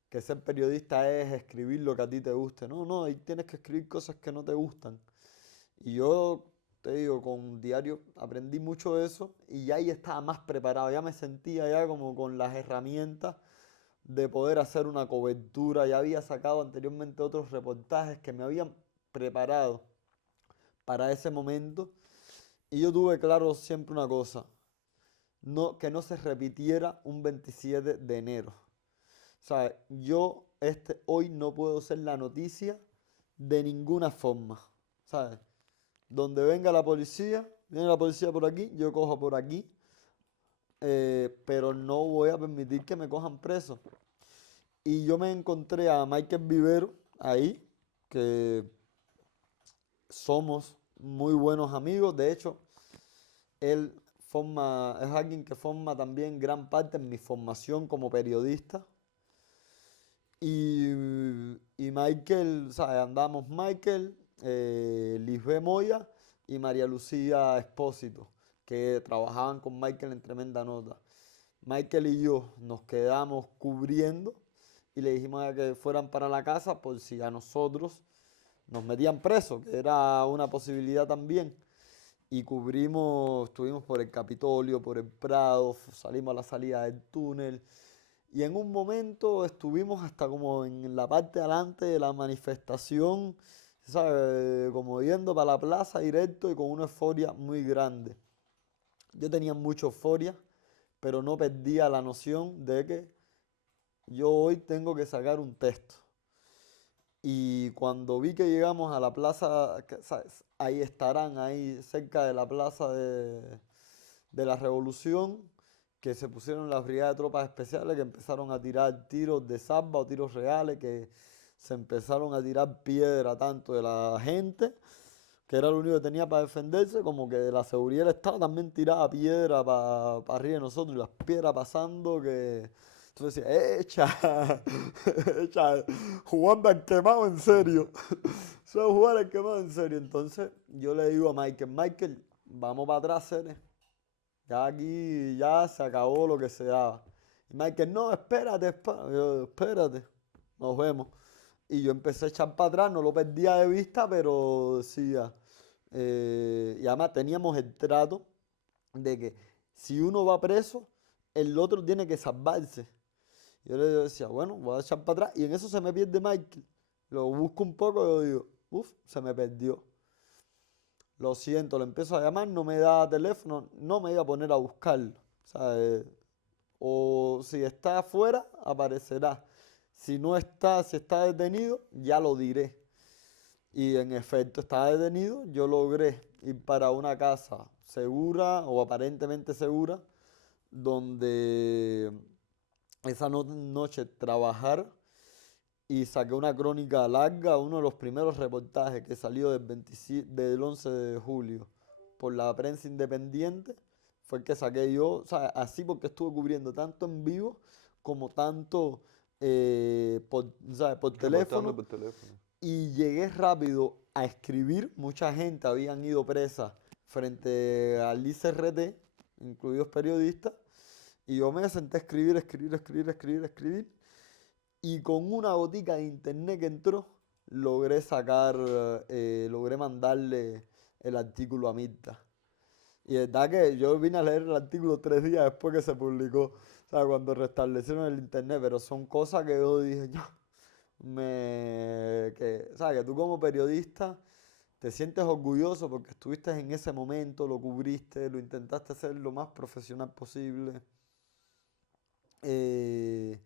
que ser periodista es escribir lo que a ti te guste, no, no, ahí tienes que escribir cosas que no te gustan. Y yo te digo, con Diario aprendí mucho de eso y ya ahí estaba más preparado, ya me sentía ya como con las herramientas de poder hacer una cobertura, ya había sacado anteriormente otros reportajes que me habían preparado para ese momento y yo tuve claro siempre una cosa, no, que no se repitiera un 27 de enero. O sea, hoy no puedo ser la noticia de ninguna forma, ¿sabes? Donde venga la policía, viene la policía por aquí, yo cojo por aquí, pero no voy a permitir que me cojan preso. Y yo me encontré a Michael Vivero ahí, que somos muy buenos amigos. De hecho, él es alguien que forma también gran parte en mi formación como periodista. Y Michael, ¿sabes? Andamos Michael, Lisbeth Moya y María Lucía Espósito, que trabajaban con Michael en Tremenda Nota. Michael y yo nos quedamos cubriendo y le dijimos a que fueran para la casa por si a nosotros nos metían presos, que era una posibilidad también. Y estuvimos por el Capitolio, por el Prado, salimos a la salida del túnel. Y en un momento estuvimos hasta como en la parte de adelante de la manifestación, ¿sabes? Como yendo para la plaza directo y con una euforia muy grande. Yo tenía mucha euforia, pero no perdía la noción de que yo hoy tengo que sacar un texto. Y cuando vi que llegamos a la plaza, ¿sabes? Ahí estarán, ahí cerca de la plaza de la Revolución, que se pusieron las brigadas de tropas especiales, que empezaron a tirar tiros de salva o tiros reales, que se empezaron a tirar piedra tanto de la gente, que era lo único que tenía para defenderse, como que de la seguridad del Estado también tiraba piedra para arriba de nosotros, y las piedras pasando que... Entonces decía, echa, jugando al quemado en serio. Eso es jugar al quemado en serio. Entonces yo le digo a Michael, Michael, vamos para atrás, Cere. Ya aquí ya se acabó lo que se daba. Y Michael, no, espérate, yo, espérate, nos vemos. Y yo empecé a echar para atrás, no lo perdía de vista, pero decía, y además teníamos el trato de que si uno va preso, el otro tiene que salvarse. Yo le decía, bueno, voy a echar para atrás. Y en eso se me pierde Michael. Lo busco un poco y yo digo, uff, se me perdió. Lo siento, lo empiezo a llamar, no me da teléfono, no me iba a poner a buscarlo. ¿Sabes? O si está afuera, aparecerá. Si no está, si está detenido, ya lo diré. Y en efecto estaba detenido, yo logré ir para una casa segura o aparentemente segura, donde esa noche trabajar y saqué una crónica larga, uno de los primeros reportajes que salió del 11 de julio por la prensa independiente, fue el que saqué yo, o sea, así porque estuve cubriendo tanto en vivo como tanto ¿sabes? Por Reportando teléfono por teléfono. y llegué rápido a escribir. Mucha gente habían ido presa frente al ICRT, incluidos periodistas, y yo me senté a escribir, escribir, escribir, escribir, escribir. Y con una botica de internet que entró, logré sacar, logré mandarle el artículo a Mirta. Y es verdad que yo vine a leer el artículo 3 días después que se publicó, o sea, cuando restablecieron el internet, pero son cosas que yo dije, yo, ¿sabes? Que tú como periodista te sientes orgulloso porque estuviste en ese momento, lo cubriste, lo intentaste hacer lo más profesional posible. Eh,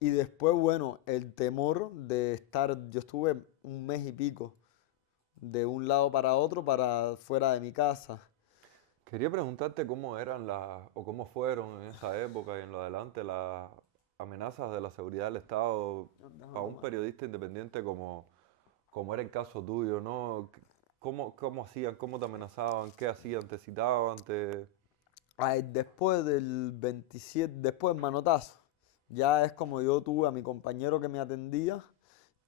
y después, bueno, el temor de estar, yo estuve un mes y pico de un lado para otro para fuera de mi casa. Quería preguntarte cómo eran las, o cómo fueron en esa época y en lo adelante las amenazas de la seguridad del Estado a Déjame un tomar. periodista independiente como era el caso tuyo, ¿no? ¿Cómo hacían? ¿Cómo te amenazaban? ¿Qué hacían? ¿Te citaban? Ay, después del 27, después del manotazo, ya es como yo tuve a mi compañero que me atendía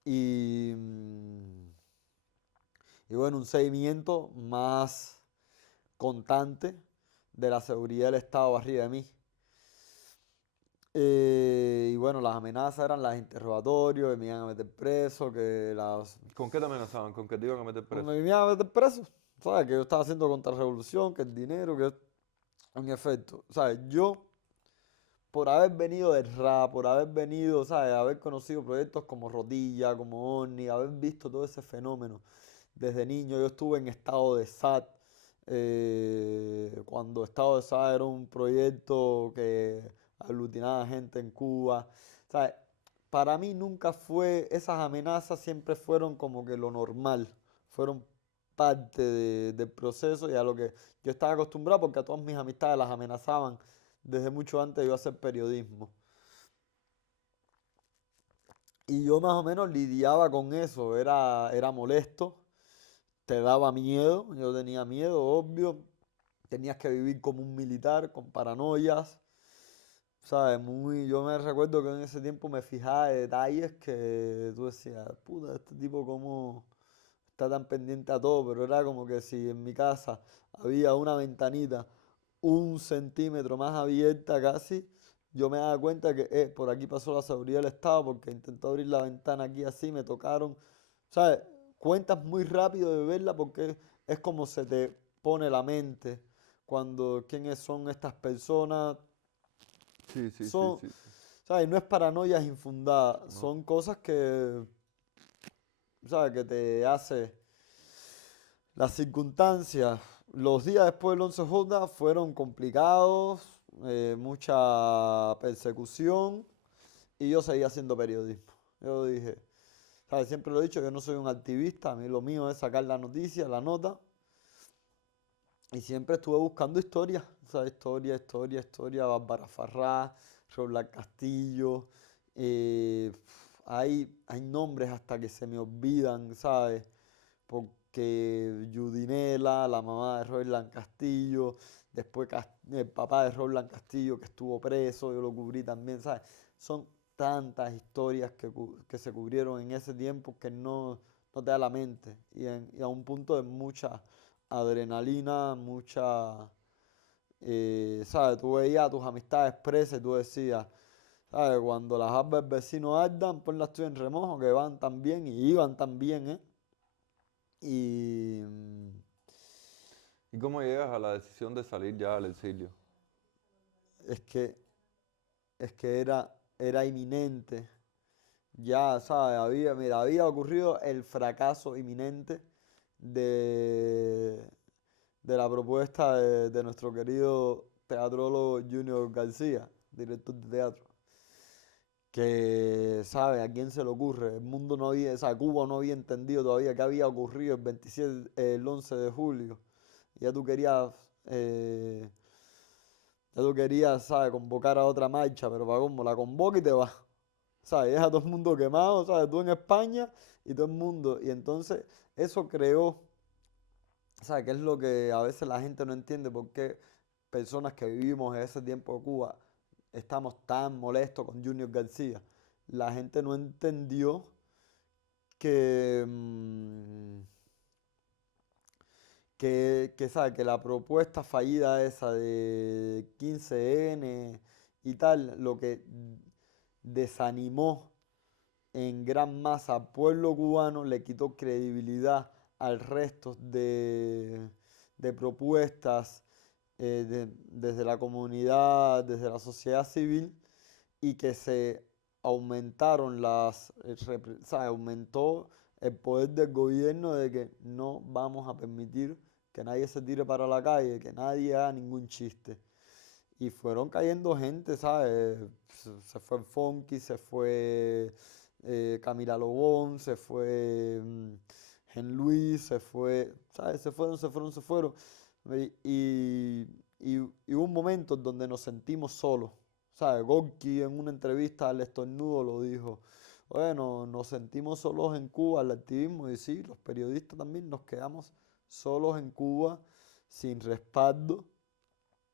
y, y bueno, un seguimiento más constante de la seguridad del Estado arriba de mí. Y bueno, las amenazas eran los interrogatorios, que me iban a meter preso, ¿Con qué te amenazaban? ¿Con que te iban a meter preso? me iban a meter preso, ¿sabes? Que yo estaba haciendo contrarrevolución, que el dinero, que en efecto, ¿sabes? Yo, por haber venido del rap, por haber venido, ¿sabes? Haber conocido proyectos como Rodilla, como Omni, haber visto todo ese fenómeno desde niño. Yo estuve en Estado de SAT, cuando Estado de SAT era un proyecto que aglutinaba gente en Cuba. ¿Sabes? Para mí nunca fue, esas amenazas siempre fueron como que lo normal, fueron parte del proceso y a lo que yo estaba acostumbrado porque a todas mis amistades las amenazaban desde mucho antes de yo hacer periodismo. Y yo más o menos lidiaba con eso, era molesto, te daba miedo, yo tenía miedo, obvio, tenías que vivir como un militar, con paranoias, ¿sabes? Yo me recuerdo que en ese tiempo me fijaba de detalles que tú decías, puta, este tipo cómo está tan pendiente a todo, pero era como que si en mi casa había una ventanita 1 centímetro más abierta casi, yo me daba cuenta que por aquí pasó la seguridad del Estado porque intentó abrir la ventana aquí así, me tocaron, ¿sabes? Cuentas muy rápido de verla porque es como se te pone la mente cuando quiénes son estas personas, Sí, sí, sí, son, sí, sí. ¿sabes? No es paranoias infundadas, No. son cosas que, ¿sabes? Que te hace las circunstancias. Los días después del 11J fueron complicados, mucha persecución y yo seguía haciendo periodismo. Yo dije, ¿sabes? Siempre lo he dicho, yo no soy un activista, a mí lo mío es sacar la noticia, la nota y siempre estuve buscando historia, ¿sabes? Historia, historia, historia, Bárbara Farrá, Roland Castillo, hay nombres hasta que se me olvidan, ¿sabes? Porque Judinela, la mamá de Roland Castillo, después el papá de Roland Castillo que estuvo preso, yo lo cubrí también, ¿sabes? Son tantas historias que se cubrieron en ese tiempo que no te da la mente y a un punto de mucha adrenalina, mucha, ¿sabes? Tú veías a tus amistades presas y tú decías, ¿sabes? Cuando las habas del vecino ardan, ponlas tú en remojo, que van tan bien y iban tan bien, ¿eh? Y ¿Y cómo llegas a la decisión de salir ya al exilio? es que, es que era inminente. Ya, ¿sabes? Mira, había ocurrido el fracaso inminente de, de la propuesta de nuestro querido teatrólogo Junior García, director de teatro. Que, ¿sabes? ¿A quién se le ocurre? El mundo no había, o sea, Cuba no había entendido todavía qué había ocurrido el 27, el 11 de julio. Ya tú querías, eh, ya tú querías, ¿sabes? Convocar a otra marcha, pero para cómo la convoca y te vas. ¿Sabes? Deja a todo el mundo quemado, ¿sabes? Tú en España y todo el mundo. Y entonces eso creó, ¿sabes? Que es lo que a veces la gente no entiende por qué personas que vivimos en ese tiempo de Cuba estamos tan molestos con Junior García. La gente no entendió que, ¿sabes? Que la propuesta fallida esa de 15N y tal, lo que desanimó en gran masa al pueblo cubano, le quitó credibilidad al resto de propuestas desde la comunidad, desde la sociedad civil, y que se aumentaron ¿sabes? Aumentó el poder del gobierno de que no vamos a permitir que nadie se tire para la calle, que nadie haga ningún chiste. Y fueron cayendo gente, ¿sabes? Se fue el Funky, se fue Camila Lobón, se fue Gen Luis, se fue, ¿sabes? Se fueron. Y hubo un momento en donde nos sentimos solos, ¿sabes? Gorky en una entrevista al Estornudo lo dijo. Bueno, nos sentimos solos en Cuba, el activismo, y sí, los periodistas también nos quedamos solos en Cuba, sin respaldo.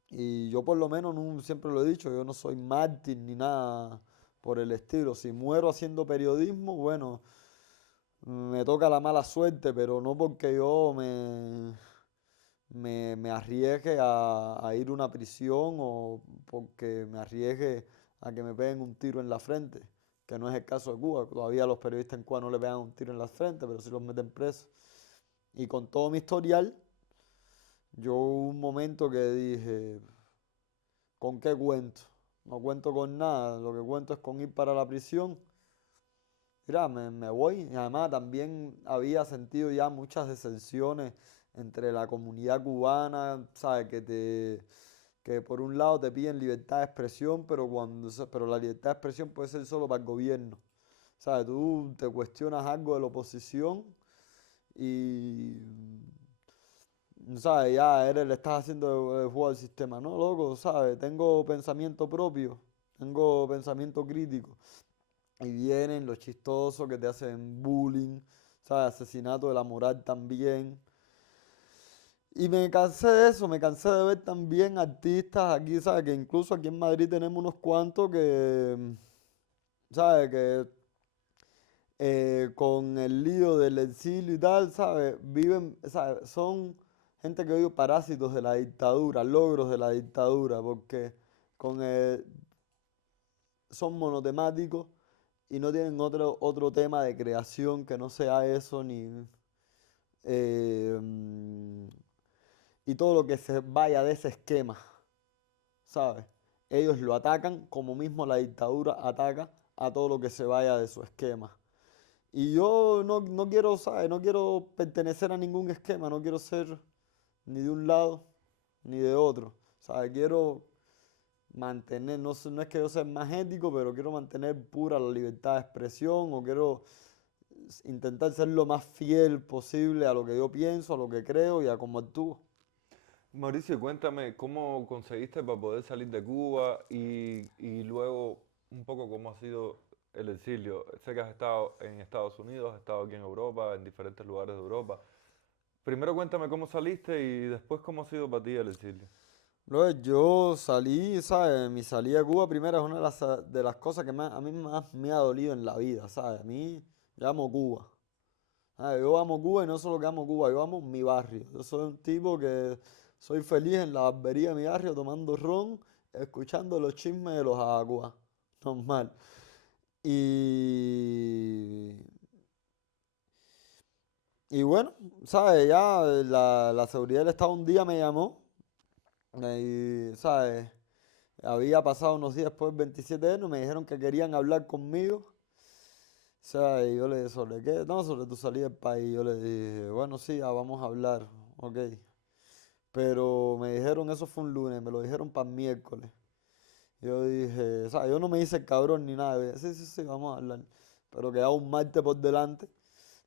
Y yo por lo menos siempre lo he dicho, yo no soy mártir ni nada por el estilo. Si muero haciendo periodismo, bueno, me toca la mala suerte, pero no porque yo me arriesgue a ir a una prisión o porque me arriesgue a que me peguen un tiro en la frente, que no es el caso de Cuba. Todavía los periodistas en Cuba no le pegan un tiro en la frente, pero sí los meten presos. Y con todo mi historial, yo hubo un momento que dije, ¿con qué cuento? No cuento con nada, lo que cuento es con ir para la prisión. Mira, me voy. Y además también había sentido ya muchas deserciones entre la comunidad cubana, ¿sabes? Que por un lado te piden libertad de expresión, pero la libertad de expresión puede ser solo para el gobierno. ¿Sabes? Tú te cuestionas algo de la oposición y ¿sabes? Ya eres, le estás haciendo el juego al sistema, ¿no, loco? ¿Sabes? Tengo pensamiento propio, tengo pensamiento crítico. Y vienen los chistosos que te hacen bullying, ¿sabes? Asesinato de la moral también. Y me cansé de eso, me cansé de ver también artistas aquí, ¿sabes? Que incluso aquí en Madrid tenemos unos cuantos que, ¿sabes? Que con el lío del exilio y tal, ¿sabes? Viven, ¿sabes? Son gente que vive parásitos de la dictadura, logros de la dictadura, porque con son monotemáticos y no tienen otro tema de creación que no sea eso, ni eh, mm, y todo lo que se vaya de ese esquema, ¿sabes? Ellos lo atacan como mismo la dictadura ataca a todo lo que se vaya de su esquema. Y yo no quiero, ¿sabes? No quiero pertenecer a ningún esquema, no quiero ser ni de un lado ni de otro. ¿Sabes? Quiero mantener, no es que yo sea más ético, pero quiero mantener pura la libertad de expresión o quiero intentar ser lo más fiel posible a lo que yo pienso, a lo que creo y a cómo actúo. Mauricio, cuéntame cómo conseguiste para poder salir de Cuba y luego un poco cómo ha sido el exilio. Sé que has estado en Estados Unidos, has estado aquí en Europa, en diferentes lugares de Europa. Primero cuéntame cómo saliste y después cómo ha sido para ti el exilio. Luego yo salí, ¿sabes? Mi salida de Cuba primero es una de las cosas que a mí más me ha dolido en la vida, ¿sabes? A mí, yo amo Cuba. ¿Sabes? Yo amo Cuba y no solo que amo Cuba, yo amo mi barrio. Yo soy un tipo que soy feliz en la barbería de mi barrio tomando ron, escuchando los chismes de los aguas. Normal. Y, y bueno, ¿sabes? Ya la seguridad del Estado un día me llamó y, ¿sabes? Había pasado unos días después del 27N, me dijeron que querían hablar conmigo. O sea, y yo le dije, ¿sobre qué? No, sobre tu salida del país. Yo le dije, bueno, sí, vamos a hablar, ok. Pero me dijeron, eso fue un lunes, me lo dijeron para el miércoles. Yo dije, o sea, yo no me hice el cabrón ni nada. Yo dije, sí, sí, sí, vamos a hablar. Pero quedaba un martes por delante.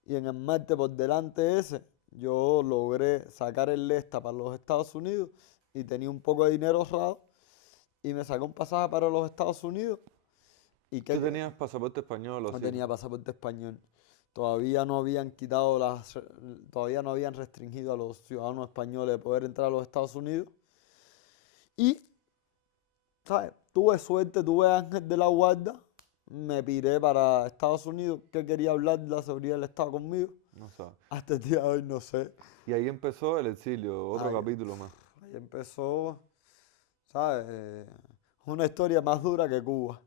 Y en el martes por delante ese, yo logré sacar el Lesta para los Estados Unidos y tenía un poco de dinero ahorrado. Y me sacó un pasaje para los Estados Unidos. ¿Y ¿Tú qué? tenías pasaporte español o No así? tenía pasaporte español. Todavía no habían quitado todavía no habían restringido a los ciudadanos españoles de poder entrar a los Estados Unidos. Y, ¿sabes? Tuve suerte, tuve ángel de la guarda. Me piré para Estados Unidos. ¿Qué quería hablar de la seguridad del Estado conmigo? No sabes. Hasta el día de hoy no sé. Y ahí empezó el exilio, otro Ahí, capítulo más. ahí empezó, ¿sabes? Una historia más dura que Cuba,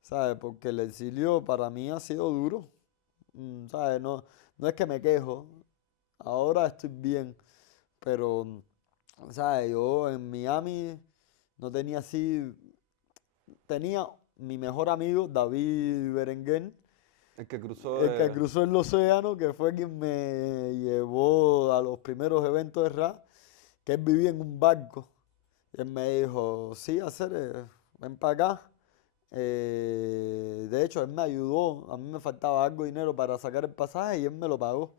¿sabes? Porque el exilio para mí ha sido duro. ¿Sabes? No, no es que me quejo. Ahora estoy bien. Pero, ¿sabes? Yo en Miami no tenía así. Tenía mi mejor amigo, David Berenguer, El que cruzó el que de... cruzó el océano, que fue quien me llevó a los primeros eventos de rap, que él vivía en un barco. Y él me dijo, sí, hacer, ven para acá. De hecho, él me ayudó. A mí me faltaba algo de dinero para sacar el pasaje y él me lo pagó.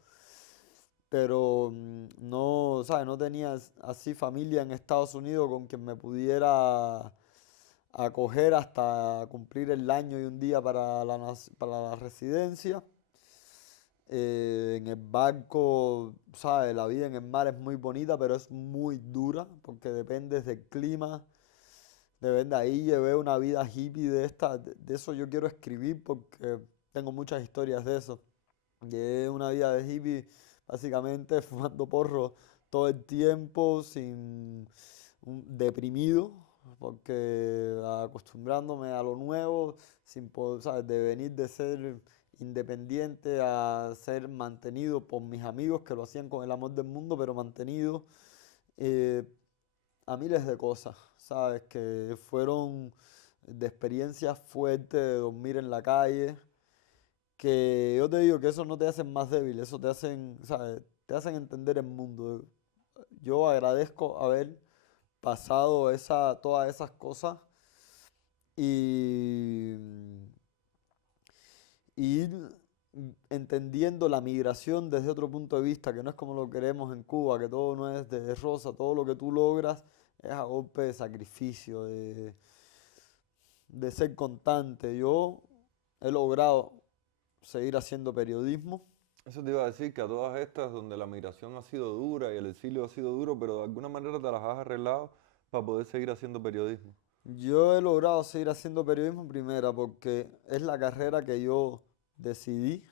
Pero no, ¿sabes? No tenía así familia en Estados Unidos con quien me pudiera acoger hasta cumplir el año y un día para para la residencia. En el barco, ¿sabes? La vida en el mar es muy bonita, pero es muy dura porque dependes del clima. Depende, ahí llevé una vida hippie de esta, de eso yo quiero escribir porque tengo muchas historias de eso. Llevé una vida de hippie básicamente fumando porro todo el tiempo, deprimido, porque acostumbrándome a lo nuevo, sin poder, ¿sabes? De venir de ser independiente a ser mantenido por mis amigos que lo hacían con el amor del mundo, pero mantenido eh, a miles de cosas, ¿sabes? Que fueron de experiencias fuertes, de dormir en la calle, que yo te digo que eso no te hacen más débil, eso te hacen, ¿sabes? Te hacen entender el mundo. Yo agradezco haber pasado todas esas cosas y, y ir entendiendo la migración desde otro punto de vista, que no es como lo queremos en Cuba, que todo no es de rosa, todo lo que tú logras es a golpe de sacrificio, de ser constante. Yo he logrado seguir haciendo periodismo. Eso te iba a decir que a todas estas donde la migración ha sido dura y el exilio ha sido duro, pero de alguna manera te las has arreglado para poder seguir haciendo periodismo. Yo he logrado seguir haciendo periodismo primera porque es la carrera que yo decidí,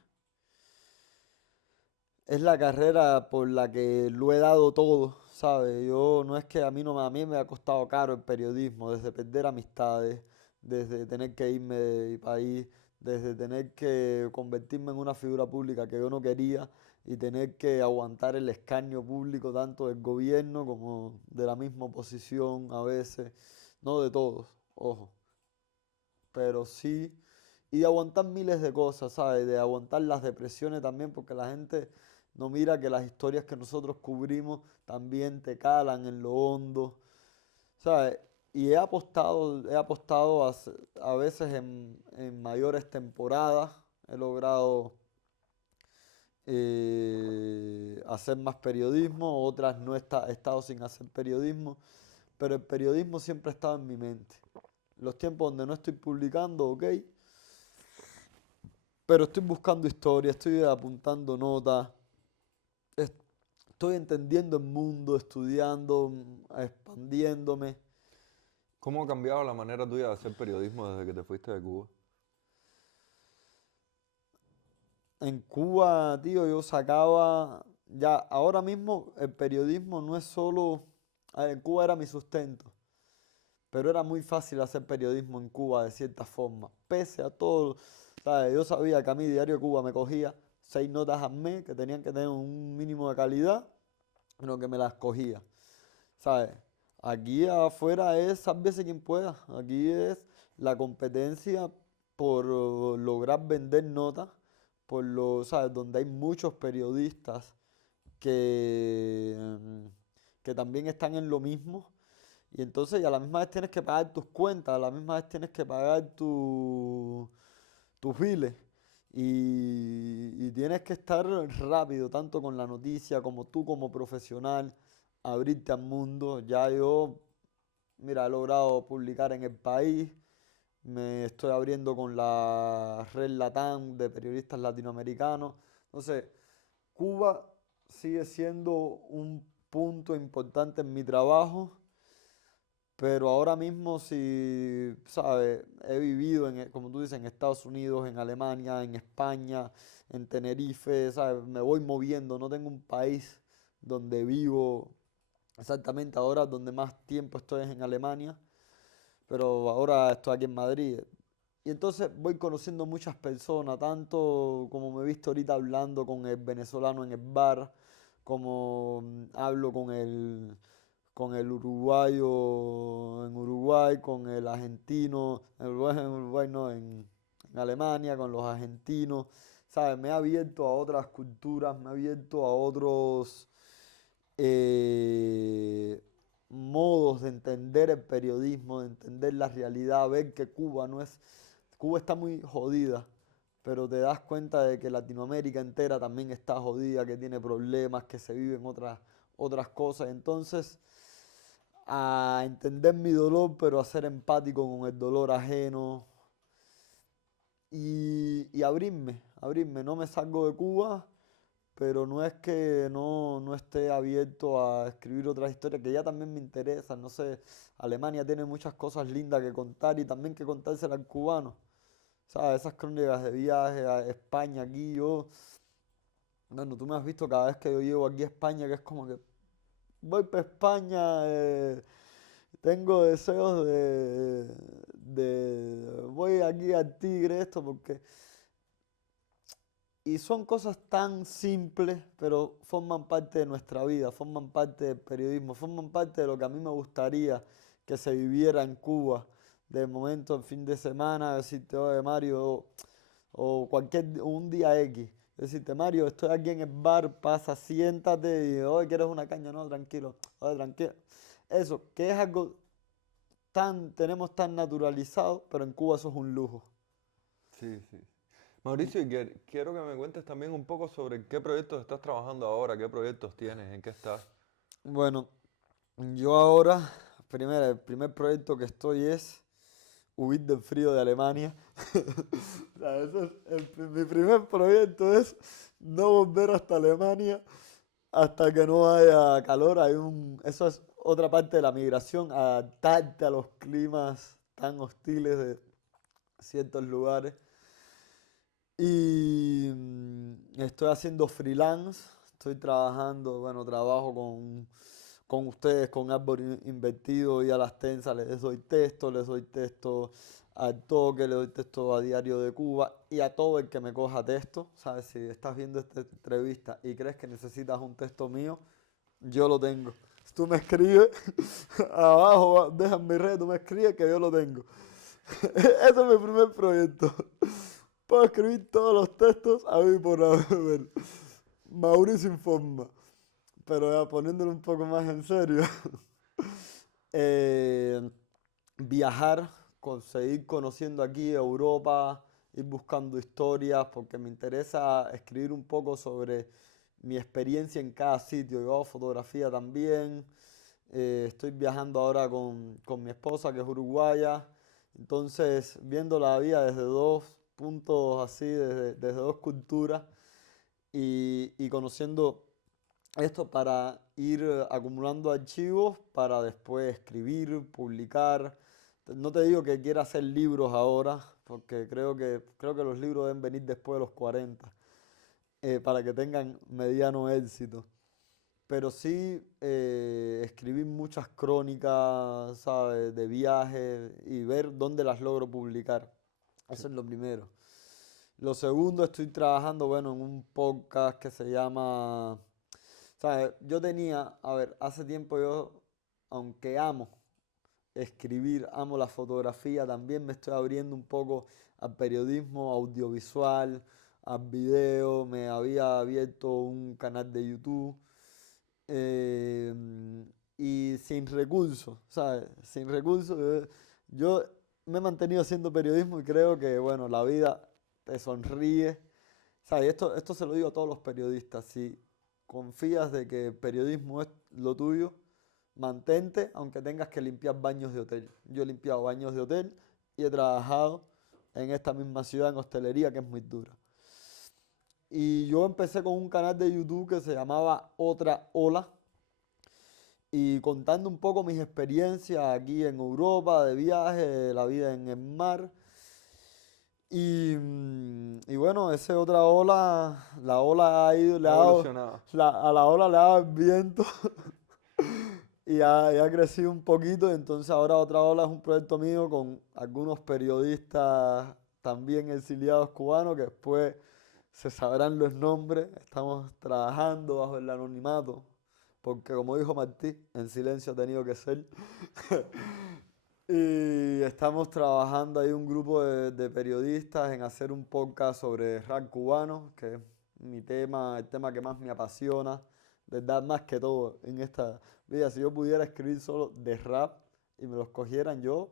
es la carrera por la que lo he dado todo, ¿sabes? Yo no es que a mí no me, a mí me ha costado caro el periodismo, desde perder amistades, desde tener que irme de mi país, desde tener que convertirme en una figura pública que yo no quería y tener que aguantar el escarnio público tanto del gobierno como de la misma oposición a veces, no de todos, ojo, pero sí, y de aguantar miles de cosas, ¿sabes? De aguantar las depresiones también, porque la gente no mira que las historias que nosotros cubrimos también te calan en lo hondo, ¿sabes? Y he apostado a veces en mayores temporadas, he logrado hacer más periodismo, otras no he estado sin hacer periodismo, pero el periodismo siempre ha estado en mi mente. Los tiempos donde no estoy publicando, ok, pero estoy buscando historias, estoy apuntando notas, est- estoy entendiendo el mundo, estudiando, expandiéndome. ¿Cómo ha cambiado la manera tuya de hacer periodismo desde que te fuiste de Cuba? En Cuba, tío, yo sacaba, ya ahora mismo el periodismo no es solo, A ver, en Cuba era mi sustento, pero era muy fácil hacer periodismo en Cuba de cierta forma, pese a todo, ¿sabes? Yo sabía que a mí Diario de Cuba me cogía 6 notas al mes, que tenían que tener un mínimo de calidad, pero que me las cogía, ¿sabes? Aquí afuera es sálvese quien pueda, aquí es la competencia por lograr vender notas, ¿sabes? Donde hay muchos periodistas que, que también están en lo mismo. Y entonces y a la misma vez tienes que pagar tus cuentas, a la misma vez tienes que pagar tus biles. Y tienes que estar rápido, tanto con la noticia como tú como profesional, abrirte al mundo. Ya yo, mira, he logrado publicar en El País, me estoy abriendo con la red LATAM de periodistas latinoamericanos. Entonces, Cuba sigue siendo un punto importante en mi trabajo, pero ahora mismo si, ¿sabes? He vivido, como tú dices, en Estados Unidos, en Alemania, en España, en Tenerife, ¿sabes? Me voy moviendo, no tengo un país donde vivo exactamente ahora, donde más tiempo estoy es en Alemania, pero ahora estoy aquí en Madrid. Y entonces voy conociendo muchas personas, tanto como me he visto ahorita hablando con el venezolano en el bar, como hablo con el uruguayo en Uruguay, con el argentino, en Uruguay no, en Alemania, con los argentinos, ¿sabes? Me ha abierto a otras culturas, me ha abierto a otros eh, modos de entender el periodismo, de entender la realidad, ver que Cuba está muy jodida, pero te das cuenta de que Latinoamérica entera también está jodida, que tiene problemas, que se viven otras cosas. Entonces, a entender mi dolor, pero a ser empático con el dolor ajeno y abrirme. No me salgo de Cuba, pero no es que no esté abierto a escribir otras historias que ya también me interesan. No sé, Alemania tiene muchas cosas lindas que contar y también que contársela al cubano. ¿Sabes? Esas crónicas de viaje a España, aquí yo, bueno, tú me has visto cada vez que yo llego aquí a España, que es como que voy para España, tengo deseos voy aquí al Tigre, esto, porque y son cosas tan simples, pero forman parte de nuestra vida, forman parte del periodismo, forman parte de lo que a mí me gustaría que se viviera en Cuba. De momento, en fin de semana, decirte, oye Mario, o un día X, decirte, Mario, estoy aquí en el bar, pasa, siéntate y, oye, ¿quieres una caña? No, tranquilo, oye, tranquilo. Eso, que es algo tenemos tan naturalizado, pero en Cuba eso es un lujo. Sí, sí. Mauricio, y quiero que me cuentes también un poco sobre qué proyectos estás trabajando ahora, qué proyectos tienes, en qué estás. Bueno, yo ahora, primero, el primer proyecto que estoy es huir del frío de Alemania. O sea, mi primer proyecto es no volver hasta Alemania hasta que no haya calor. Eso es otra parte de la migración, adaptarte a los climas tan hostiles de ciertos lugares. Y estoy haciendo freelance, estoy trabajando, bueno, trabajo con ustedes, con Árbol Invertido y a las tensas, les doy texto al Toque, les doy texto a Diario de Cuba y a todo el que me coja texto, ¿sabes? Si estás viendo esta entrevista y crees que necesitas un texto mío, yo lo tengo. Si tú me escribes, abajo, deja en mi red, tú me escribes que yo lo tengo. Ese es mi primer proyecto. Puedo escribir todos los textos a mí por haber. Mauricio informa. Pero ya poniéndolo un poco más en serio. eh, Viajar, seguir conociendo aquí Europa, ir buscando historias, porque me interesa escribir un poco sobre mi experiencia en cada sitio. Yo hago fotografía también. Estoy viajando ahora con mi esposa, que es uruguaya. Entonces, viendo la vida desde dos puntos así, desde dos culturas y conociendo esto para ir acumulando archivos para después escribir, publicar. No te digo que quiera hacer libros ahora, porque creo que los libros deben venir después de los 40, para que tengan mediano éxito. pero sí escribir muchas crónicas, ¿sabes? De viajes y ver dónde las logro publicar. Eso es lo primero. Lo segundo, estoy trabajando, bueno, en un podcast que se llama, ¿sabes? Yo tenía, a ver, hace tiempo yo, aunque amo escribir, amo la fotografía, también me estoy abriendo un poco al periodismo audiovisual, al video, me había abierto un canal de YouTube eh, y sin recursos, ¿sabes? Sin recursos, yo me he mantenido haciendo periodismo y creo que, bueno, la vida te sonríe. ¿Sabes? Esto se lo digo a todos los periodistas. Si confías de que el periodismo es lo tuyo, mantente aunque tengas que limpiar baños de hotel. Yo he limpiado baños de hotel y he trabajado en esta misma ciudad en hostelería que es muy dura. Y yo empecé con un canal de YouTube que se llamaba Otra Ola y contando un poco mis experiencias aquí en Europa, de viaje, la vida en el mar. Y bueno, esa otra ola, la ola ha ido, le Ha ha dado, evolucionado. a la ola le ha dado el viento y ha crecido un poquito. Entonces ahora otra ola es un proyecto mío con algunos periodistas también exiliados cubanos que después se sabrán los nombres. Estamos trabajando bajo el anonimato, porque como dijo Martí, en silencio ha tenido que ser. Y estamos trabajando ahí un grupo de periodistas en hacer un podcast sobre rap cubano, que es mi tema, el tema que más me apasiona, verdad, más que todo en esta vida. Si yo pudiera escribir solo de rap y me los cogieran yo,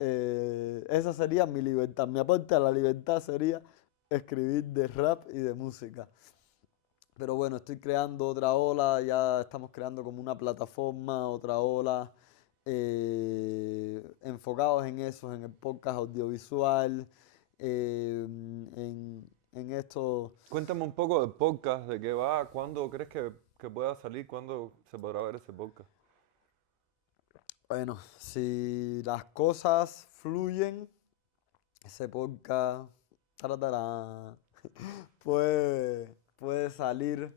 esa sería mi libertad. Mi aporte a la libertad sería escribir de rap y de música. Pero bueno, estoy creando otra ola, ya estamos creando como una plataforma, otra ola, enfocados en eso, en el podcast audiovisual, en esto. Cuéntame un poco del podcast, de qué va, cuándo crees que pueda salir, cuándo se podrá ver ese podcast. Bueno, si las cosas fluyen, ese podcast tratará, puede salir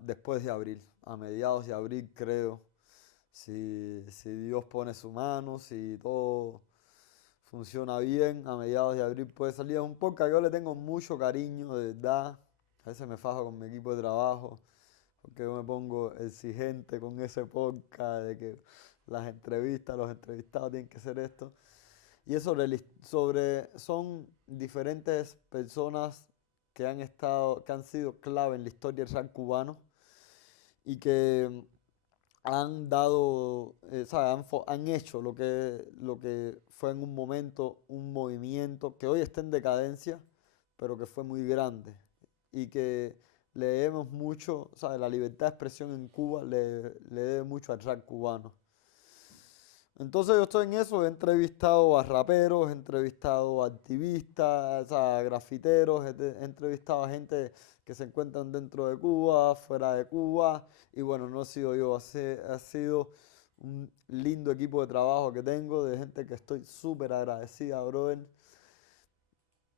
después de abril, a mediados de abril creo. Si Dios pone su mano, si todo funciona bien, a mediados de abril puede salir. Es un podcast que yo le tengo mucho cariño, de verdad. A veces me fajo con mi equipo de trabajo, porque yo me pongo exigente con ese podcast, de que las entrevistas, los entrevistados tienen que ser esto. Y es son diferentes personas que han estado, que han sido clave en la historia del rap cubano y que han dado, ¿sabe? Han hecho lo que fue en un momento un movimiento que hoy está en decadencia, pero que fue muy grande y que le debemos mucho, ¿sabe? La libertad de expresión en Cuba le debe mucho al rap cubano. Entonces yo estoy en eso, he entrevistado a raperos, he entrevistado a activistas, a grafiteros, he entrevistado a gente que se encuentran dentro de Cuba, fuera de Cuba, y bueno, no he sido yo, ha sido un lindo equipo de trabajo que tengo, de gente que estoy súper agradecida, brother,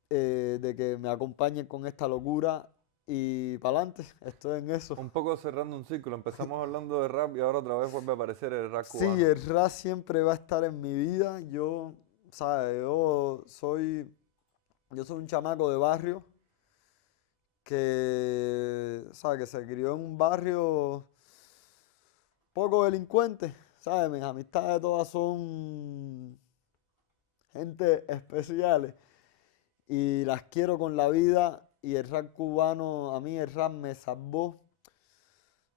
de que me acompañen con esta locura y para adelante, estoy en eso. Un poco cerrando un círculo, empezamos hablando de rap y ahora otra vez vuelve a aparecer el rap Sí, cubano. el rap siempre va a estar en mi vida. ¿Sabes? Yo soy un chamaco de barrio que, ¿sabes? Que se crió en un barrio poco delincuente, ¿sabes? Mis amistades todas son gente especiales y las quiero con la vida y el rap cubano, a mí el rap me salvó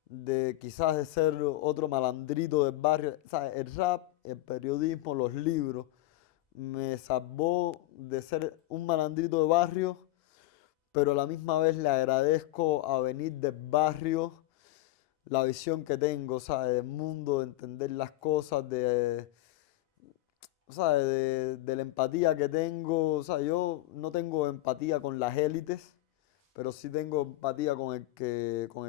de quizás de ser otro malandrito del barrio. ¿Sabes? El rap, el periodismo, los libros me salvó de ser un malandrito de barrio, pero a la misma vez le agradezco a venir del barrio la visión que tengo, ¿sabes? Del mundo, de entender las cosas, ¿sabes? De la empatía que tengo. O sea, yo no tengo empatía con las élites, pero sí tengo empatía con el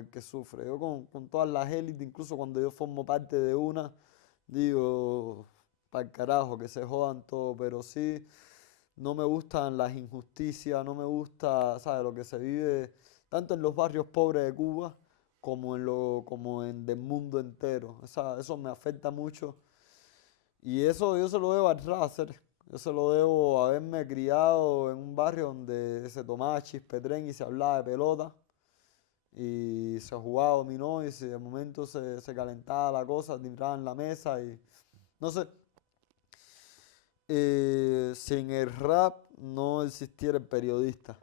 que sufre. Yo con todas las élites, incluso cuando yo formo parte de una, digo, para el carajo, que se jodan todo, pero sí, no me gustan las injusticias, no me gusta, ¿sabes? Lo que se vive tanto en los barrios pobres de Cuba como en el mundo entero. Eso me afecta mucho y eso yo se lo debo al Racer. Yo se lo debo a haberme criado en un barrio donde se tomaba chispetren y se hablaba de pelota y se jugaba dominó y si de momento se calentaba la cosa, tiraban la mesa y no sé. Sin el rap no existiera el periodista,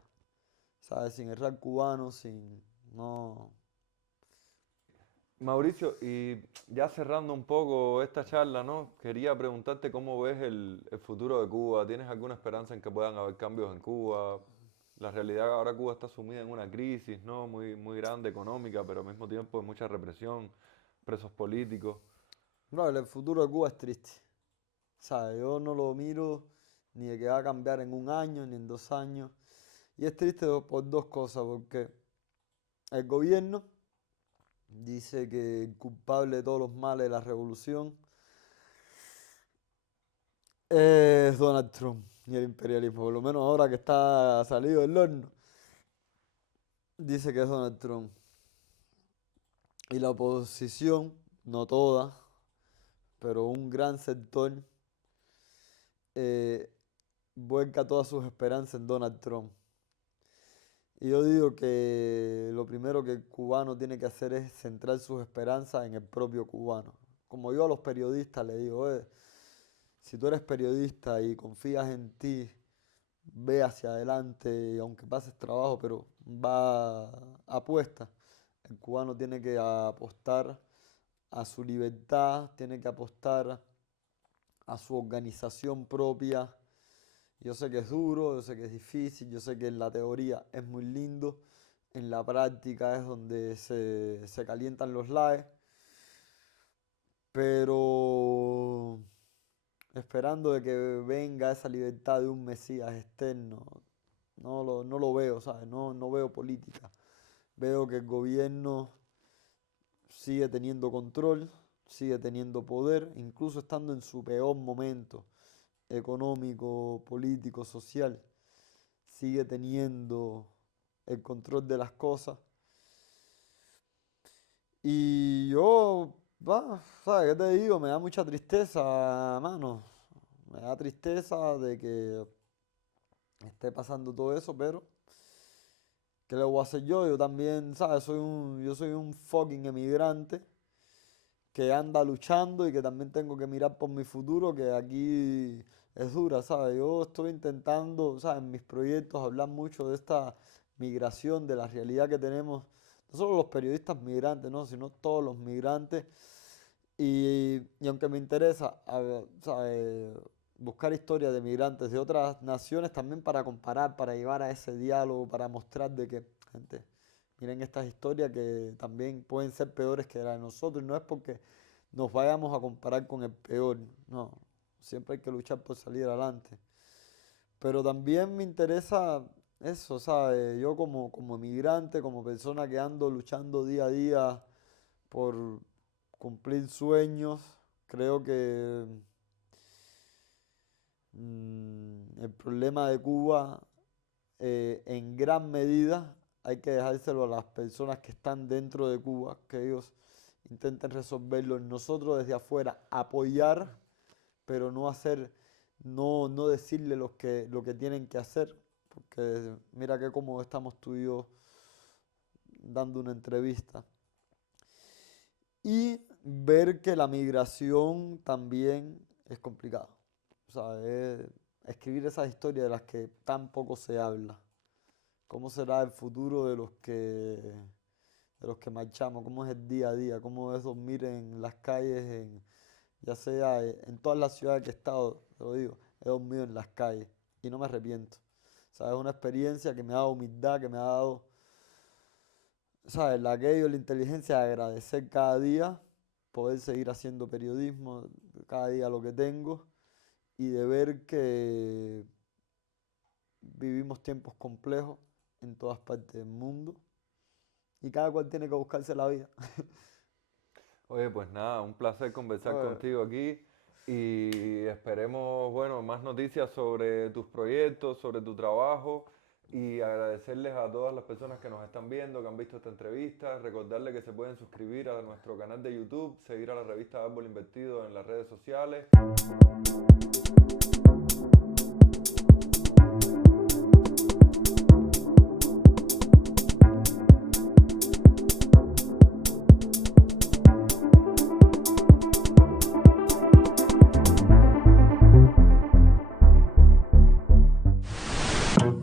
¿sabes? Sin el rap cubano, no. Mauricio, y ya cerrando un poco esta charla, ¿no? Quería preguntarte cómo ves el futuro de Cuba. ¿Tienes alguna esperanza en que puedan haber cambios en Cuba? La realidad ahora Cuba está sumida en una crisis, ¿no? Muy, muy grande económica, pero al mismo tiempo de mucha represión, presos políticos. No, el futuro de Cuba es triste, ¿sabes? Yo no lo miro ni de que va a cambiar en un año ni en 2 años. Y es triste por dos cosas, porque el gobierno dice que el culpable de todos los males de la revolución es Donald Trump y el imperialismo, por lo menos ahora que está salido del horno, dice que es Donald Trump. Y la oposición, no toda, pero un gran sector, eh, vuelca todas sus esperanzas en Donald Trump. Y yo digo que lo primero que el cubano tiene que hacer es centrar sus esperanzas en el propio cubano. Como yo a los periodistas le digo, si tú eres periodista y confías en ti, ve hacia adelante, aunque pases trabajo, pero apuesta. El cubano tiene que apostar a su libertad, tiene que apostar a su organización propia. Yo sé que es duro, yo sé que es difícil, yo sé que en la teoría es muy lindo, en la práctica es donde se calientan los lares, pero esperando de que venga esa libertad de un Mesías externo, no lo veo, ¿sabes? No veo política. Veo que el gobierno sigue teniendo control, sigue teniendo poder, incluso estando en su peor momento económico, político, social, sigue teniendo el control de las cosas. Y yo, ¿sabes qué te digo? Me da mucha tristeza, mano. Me da tristeza de que esté pasando todo eso, pero ¿qué le voy a hacer yo? Yo también, ¿sabes? Yo soy un fucking emigrante que anda luchando y que también tengo que mirar por mi futuro, que aquí es dura, ¿sabes? Yo estoy intentando, ¿sabes? En mis proyectos hablar mucho de esta migración, de la realidad que tenemos, no solo los periodistas migrantes, ¿no? Sino todos los migrantes. Y aunque me interesa, ¿sabes? Buscar historias de migrantes de otras naciones también para comparar, para llevar a ese diálogo, para mostrar de que, gente, miren estas historias que también pueden ser peores que las de nosotros. Y no es porque nos vayamos a comparar con el peor, no. Siempre hay que luchar por salir adelante. Pero también me interesa eso, ¿sabes? Yo como emigrante, como persona que ando luchando día a día por cumplir sueños, creo que el problema de Cuba, en gran medida hay que dejárselo a las personas que están dentro de Cuba, que ellos intenten resolverlo. Nosotros desde afuera apoyar, pero no decirle lo que tienen que hacer, porque mira que como estamos tú y yo dando una entrevista. Y ver que la migración también es complicado. O sea, escribir esas historias de las que tan poco se habla. ¿Cómo será el futuro de los que marchamos? ¿Cómo es el día a día? ¿Cómo es dormir en las calles, ya sea en todas las ciudades que he estado? Te lo digo, he dormido en las calles y no me arrepiento. O sea, es una experiencia que me ha dado humildad, que me ha dado, ¿sabes? La inteligencia de agradecer cada día, poder seguir haciendo periodismo, cada día lo que tengo y de ver que vivimos tiempos complejos en todas partes del mundo y cada cual tiene que buscarse la vida. Oye, pues nada, un placer conversar Oye, contigo aquí y esperemos, bueno, más noticias sobre tus proyectos, sobre tu trabajo Y agradecerles a todas las personas que nos están viendo, que han visto esta entrevista, recordarles que se pueden suscribir a nuestro canal de YouTube, seguir a la revista Árbol Invertido en las redes sociales.